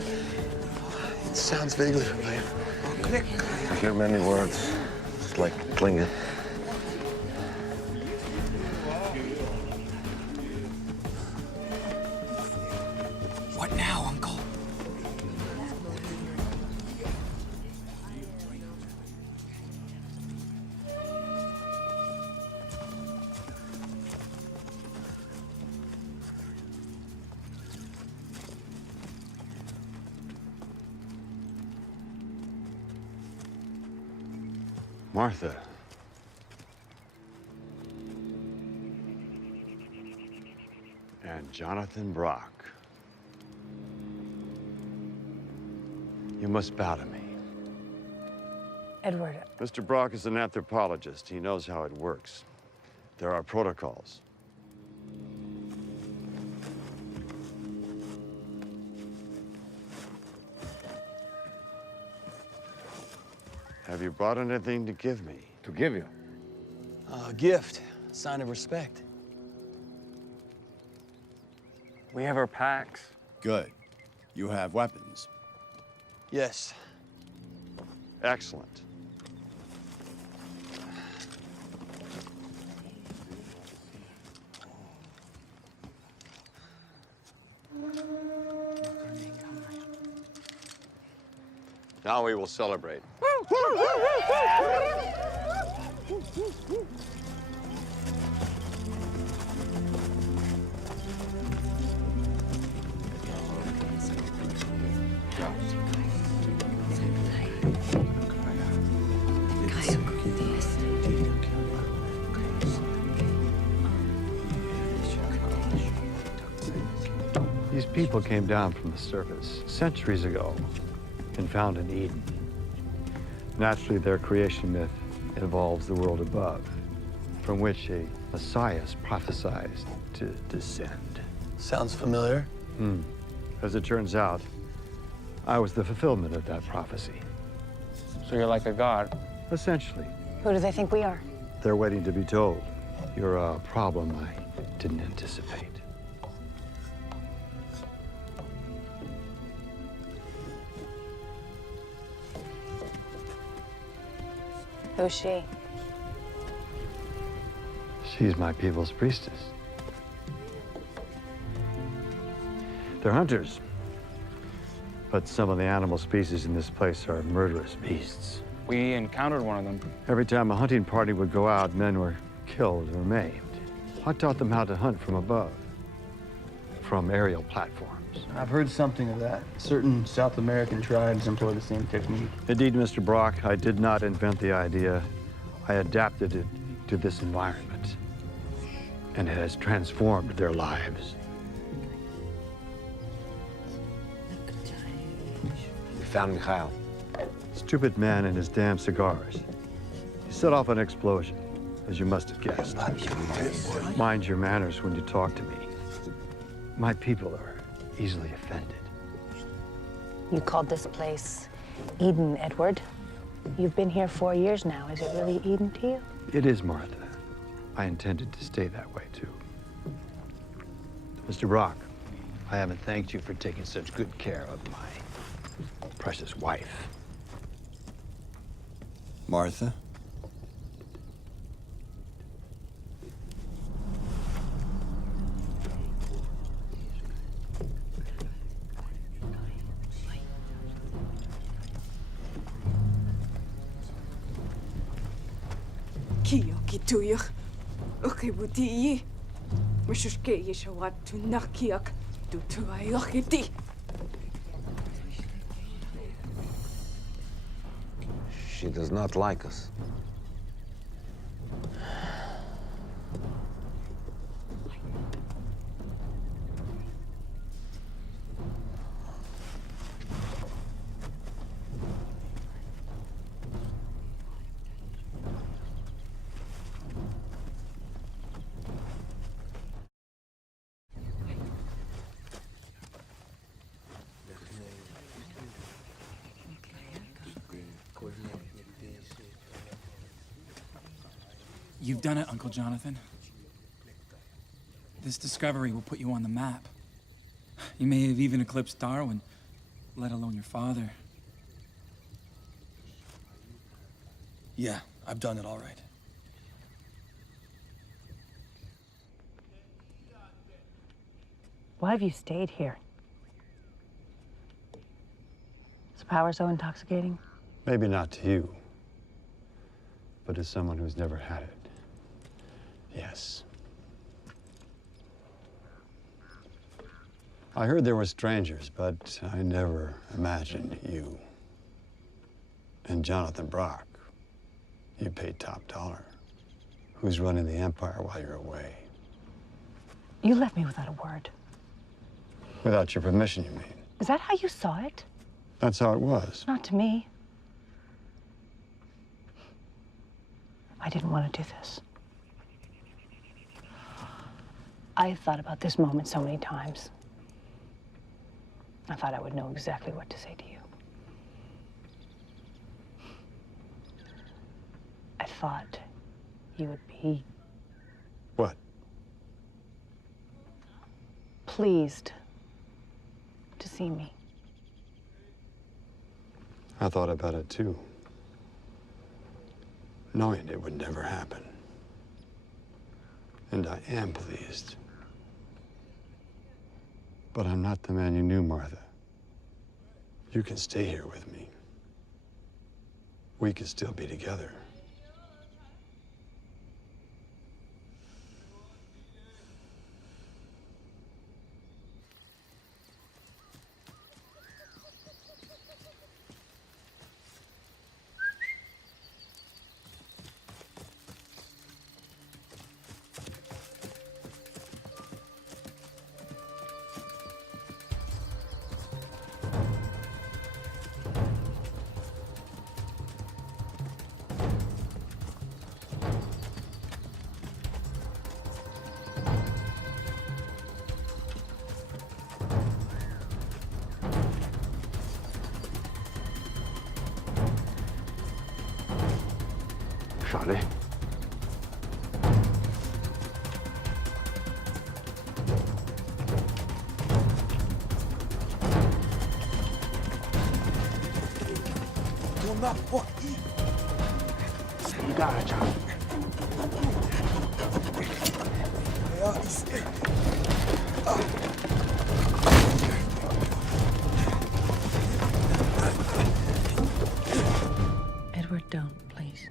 It sounds vaguely familiar. I hear many words. It's like Klingon. What now, Uncle? Martha. And Jonathan Brock. You must bow to me. Edward, Mr. Brock is an anthropologist. He knows how it works. There are protocols. Have you brought anything to give me? To give you? A gift, a sign of respect. We have our packs. Good. You have weapons. Yes. Excellent. Now we will celebrate. These people came down from the surface centuries ago and found an Eden. Naturally, their creation myth involves the world above, from which a Messiah is prophesied to descend. Sounds familiar. As it turns out, I was the fulfillment of that prophecy. So you're like a god. Essentially, who do they think we are? they're waiting to be told. You're a problem I didn't anticipate. Who's she? She's my people's priestess. They're hunters. But some of the animal species in this place are murderous beasts. We encountered one of them. Every time a hunting party would go out, men were killed or maimed. I taught them how to hunt from above, from aerial platforms. I've heard something of that. Certain South American tribes employ the same technique. Indeed, Mr. Brock, I did not invent the idea. I adapted it to this environment, and it has transformed their lives. We found Mikhail. Stupid man and his damn cigars. He set off an explosion, as you must have guessed. Mind your manners when you talk to me. My people are easily offended. You called this place Eden, Edward. You've been here 4 years now. Is it really Eden to you? It is, Martha. I intended to stay that way, too. Mr. Brock, I haven't thanked you for taking such good care of my precious wife. Martha? Kio kituiach, ukibuti, mishuske yeshawat tu nakiak, tu tuayachiti. She does not like us. You've done it, Uncle Jonathan. This discovery will put you on the map. You may have even eclipsed Darwin, let alone your father. Yeah, I've done it all right. Why have you stayed here? Is the power so intoxicating? Maybe not to you, but as someone who's never had it, yes. I heard there were strangers, but I never imagined you. And Jonathan Brock, you paid top dollar. Who's running the Empire while you're away? You left me without a word. Without your permission, you mean? Is that how you saw it? That's how it was. Not to me. I didn't want to do this. I've thought about this moment so many times. I thought I would know exactly what to say to you. I thought you would be... What? Pleased to see me. I thought about it too. Knowing it would never happen. And I am pleased. But I'm not the man you knew, Martha. You can stay here with me. We can still be together. Charlie? You got it, Charlie. Edward, don't, please.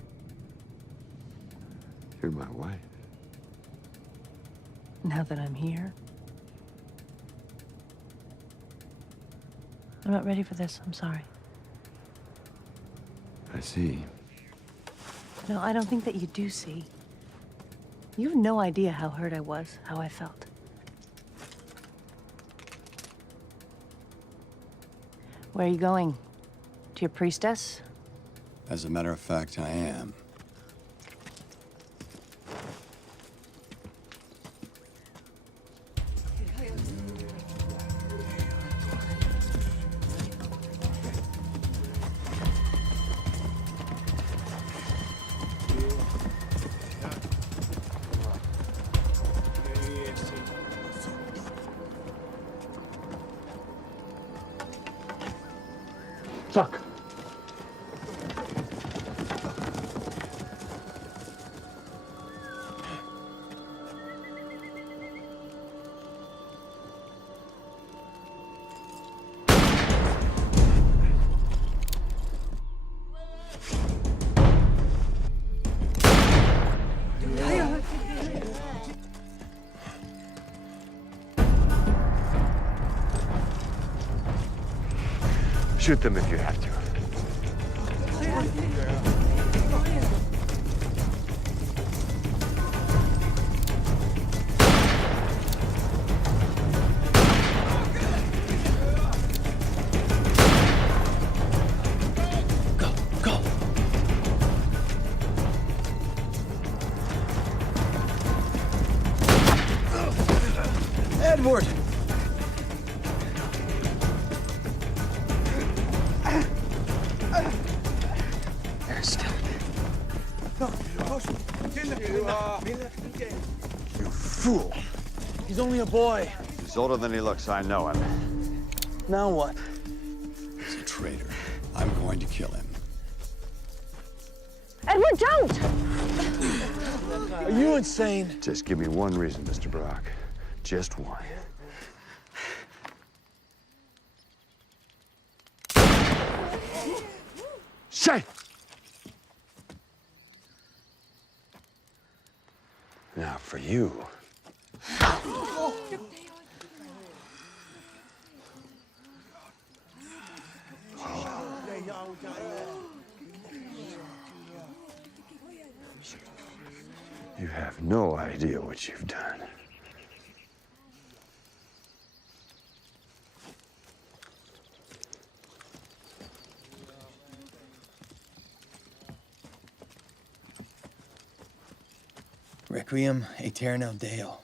You're my wife. Now that I'm here, I'm not ready for this. I'm sorry. I see. No, I don't think that you do see. You have no idea how hurt I was, how I felt. Where are you going? To your priestess? As a matter of fact, I am. Fuck. Shoot them if you have to. Edward! They're still. You fool. He's only a boy. He's older than he looks, I know him. Now what? He's a traitor. I'm going to kill him. Edward, don't! Are you insane? Just give me one reason, Mr. Brock. Just one. Say! Now for you. You have no idea what you've done. Requiem aeterno Deo.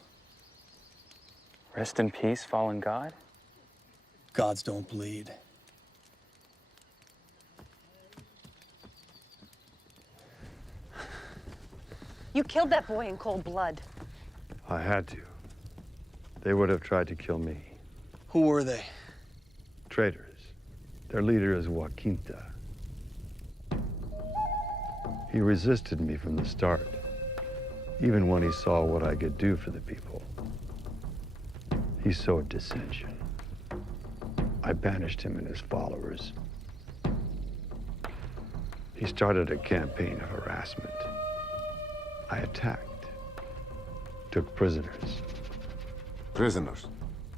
Rest in peace, fallen god. Gods don't bleed. You killed that boy in cold blood. I had to. They would have tried to kill me. Who were they? Traitors. Their leader is Joaquinta. He resisted me from the start, even when he saw what I could do for the people. He sowed dissension. I banished him and his followers. He started a campaign of harassment. I attacked, took prisoners. Prisoners?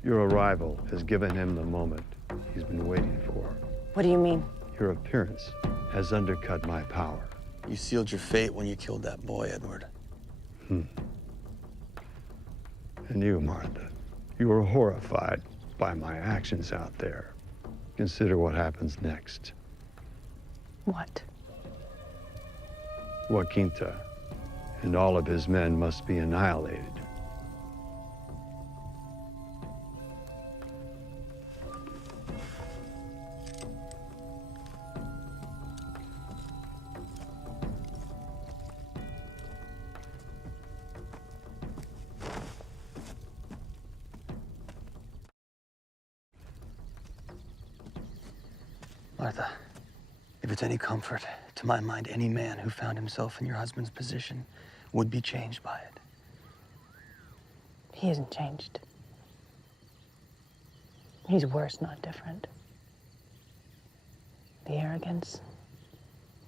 Your arrival has given him the moment he's been waiting for. What do you mean? Your appearance has undercut my power. You sealed your fate when you killed that boy, Edward. And you, Martha, you were horrified by my actions out there. Consider what happens next. What? Joaquinta and all of his men must be annihilated. Martha, if it's any comfort, to my mind, any man who found himself in your husband's position would be changed by it. He isn't changed. He's worse, not different. The arrogance,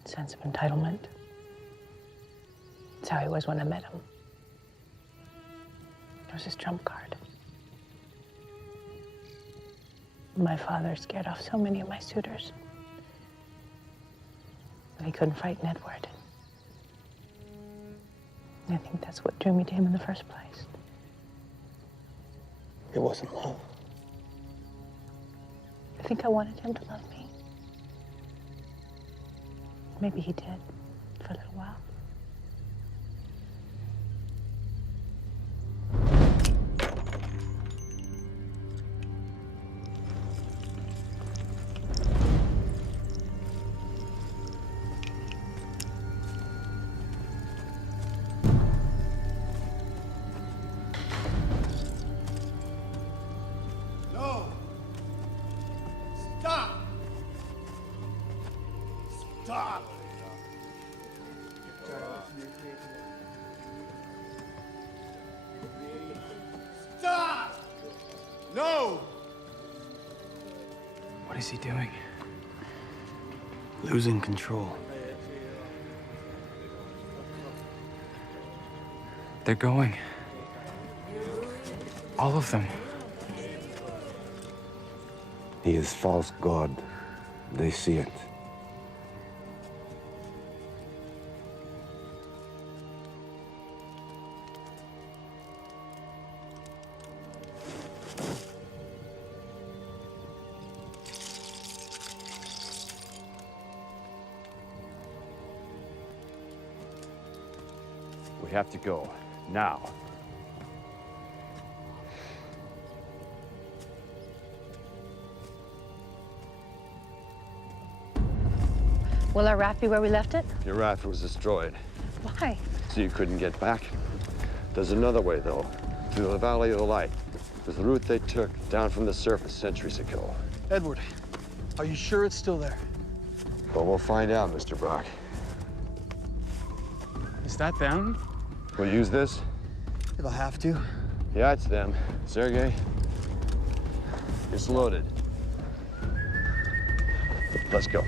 sense of entitlement. It's how he was when I met him. It was his trump card. My father scared off so many of my suitors. But he couldn't frighten Edward. I think that's what drew me to him in the first place. It wasn't love. I think I wanted him to love me. Maybe he did, for a little while. Stop! Stop! No! What is he doing? Losing control. They're going. All of them. He is false god. They see it. We have to go. Now. Will our raft be where we left it? Your raft was destroyed, Why? so you couldn't get back. There's another way, though, through the Valley of the Light. It was the route they took down from the surface centuries ago. Edward, are you sure it's still there? But we'll find out, Mr. Brock. Is that them? We'll use this? If I have to. Yeah, it's them. Sergei, it's loaded. Let's go.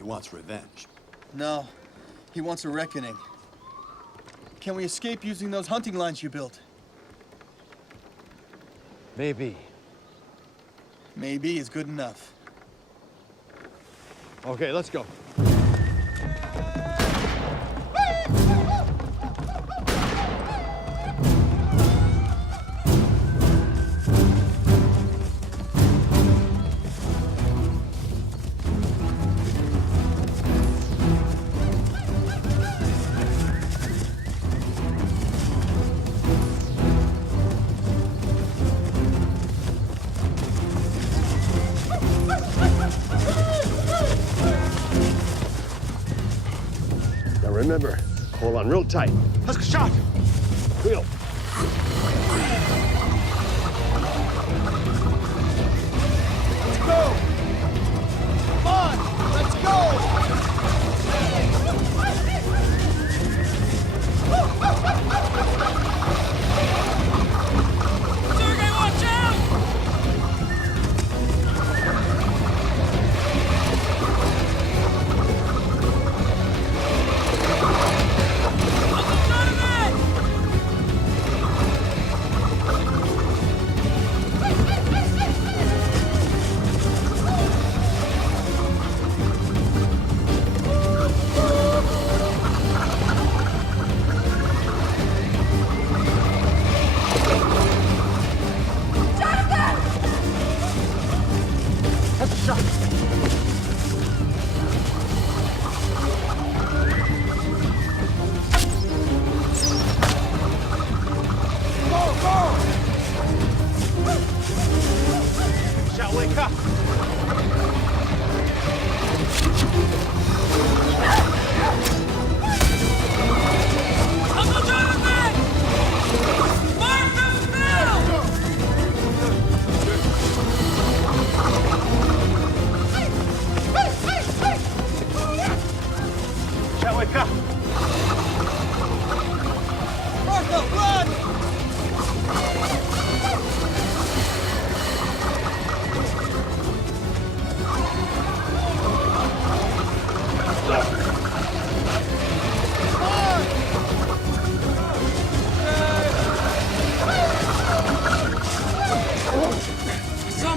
He wants revenge. No, he wants a reckoning. Can we escape using those hunting lines you built? Maybe. Maybe is good enough. Okay, let's go. Remember, hold on real tight. Let's go, shot! Wheel. Let's go! Come on, let's go! Sergei, watch out!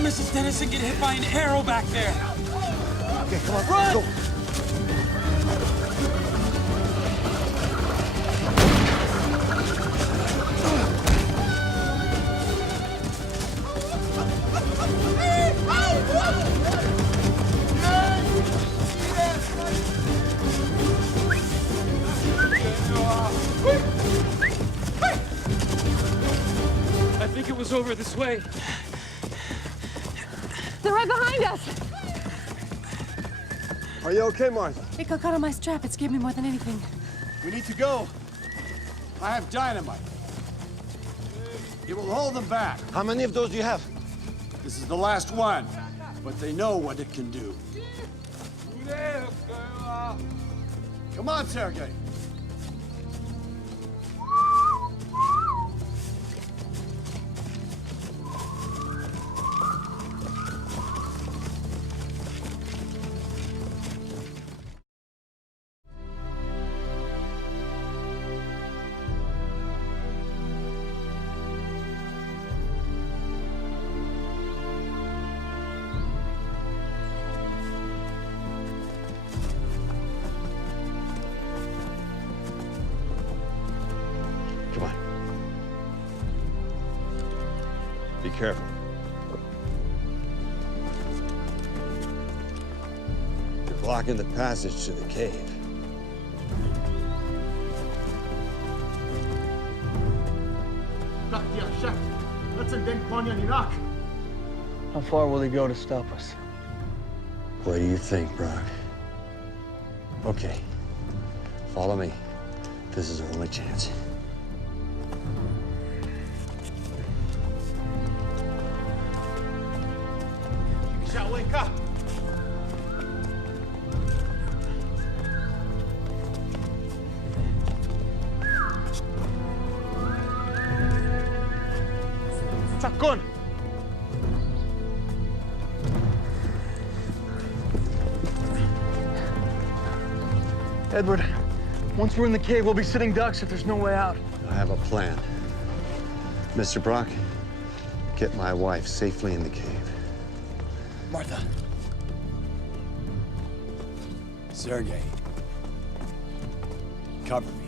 Mrs. Dennison get hit by an arrow back there. Okay, come on, Run! go. I think it was over this way. They're right behind us! Are you okay, Martha? It got caught on my strap. It scared me more than anything. We need to go. I have dynamite. It will hold them back. How many of those do you have? This is the last one, but they know what it can do. Come on, Sergei. Come on. Be careful. You're blocking the passage to the cave. How far will he go to stop us? What do you think, Brock? Okay. Follow me. This is our only chance. Wake up! Sakon! Edward, once we're in the cave, we'll be sitting ducks if there's no way out. I have a plan. Mr. Brock, get my wife safely in the cave. Martha. Sergei. Cover me.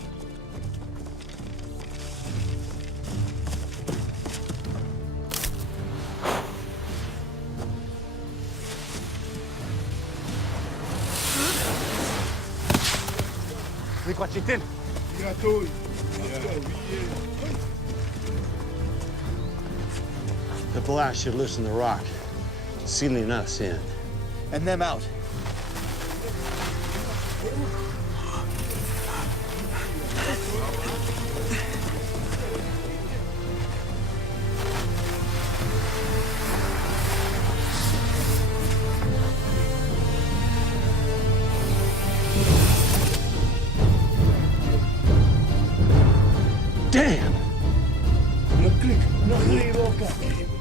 The blast should loosen the rock, sealing us in. And them out. Damn!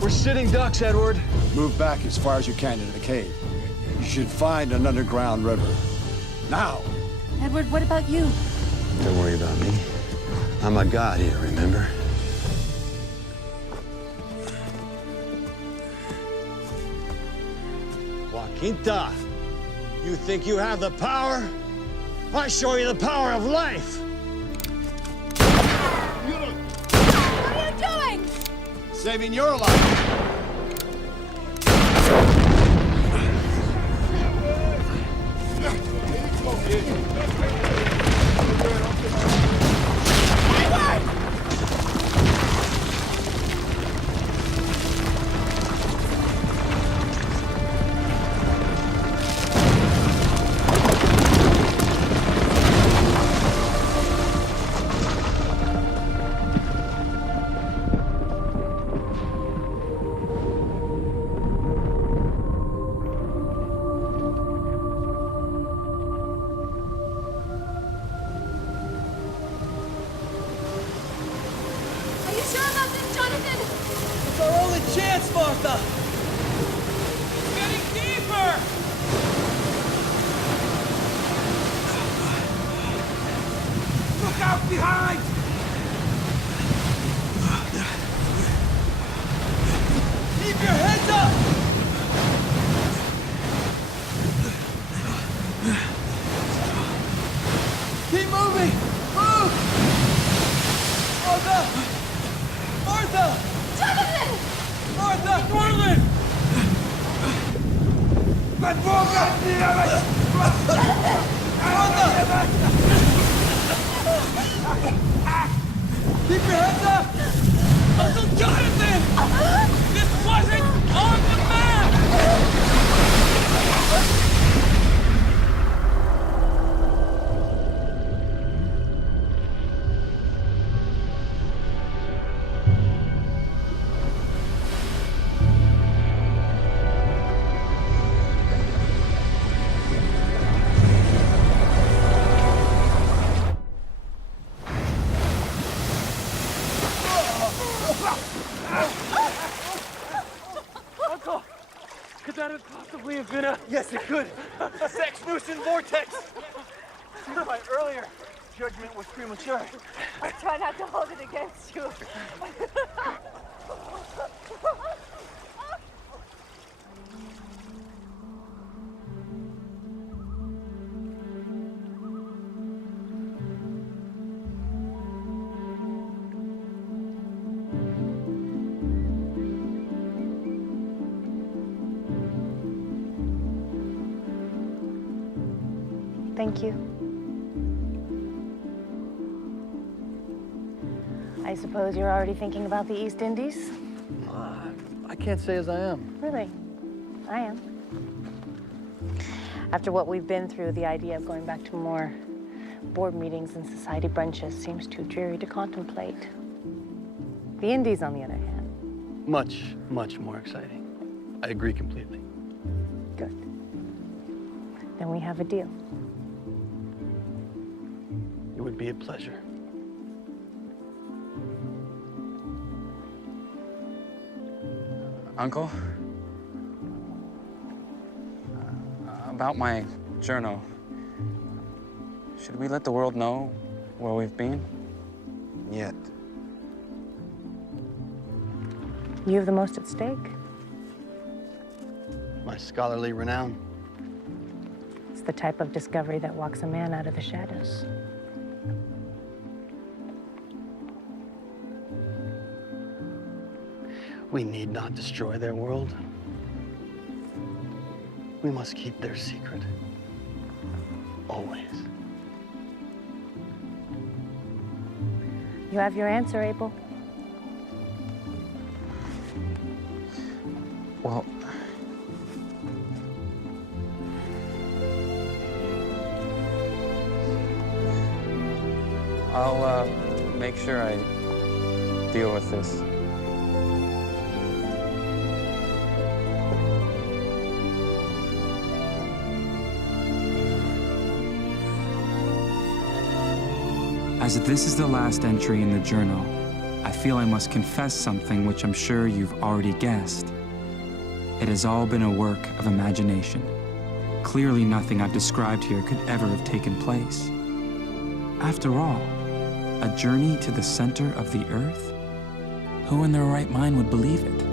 We're sitting ducks, Edward. Move back as far as you can into the cave. You should find an underground river. Now! Edward, what about you? Don't worry about me. I'm a god here, remember? Joaquinta, you think you have the power? I show you the power of life! What are you doing? Saving your life! Keep your heads up! Uncle Jonathan! This wasn't on the map! Uncle, could that have possibly have been a... Yes, it could. A Sex-Newton vortex. Seems my earlier judgment was premature. I try not to hold it against you. Thank you. I suppose you're already thinking about the East Indies? I can't say as I am. Really? I am. After what we've been through, the idea of going back to more board meetings and society brunches seems too dreary to contemplate. The Indies, on the other hand. Much, much more exciting. I agree completely. Good. Then we have a deal. It would be a pleasure. Uncle? About my journal. Should we let the world know where we've been? Yet. You have the most at stake. My scholarly renown. It's the type of discovery that walks a man out of the shadows. We need not destroy their world. We must keep their secret. Always. You have your answer, Abel. Well, I'll make sure I deal with this. As this is the last entry in the journal, I feel I must confess something which I'm sure you've already guessed. It has all been a work of imagination. Clearly nothing I've described here could ever have taken place. After all, a journey to the center of the earth? Who in their right mind would believe it?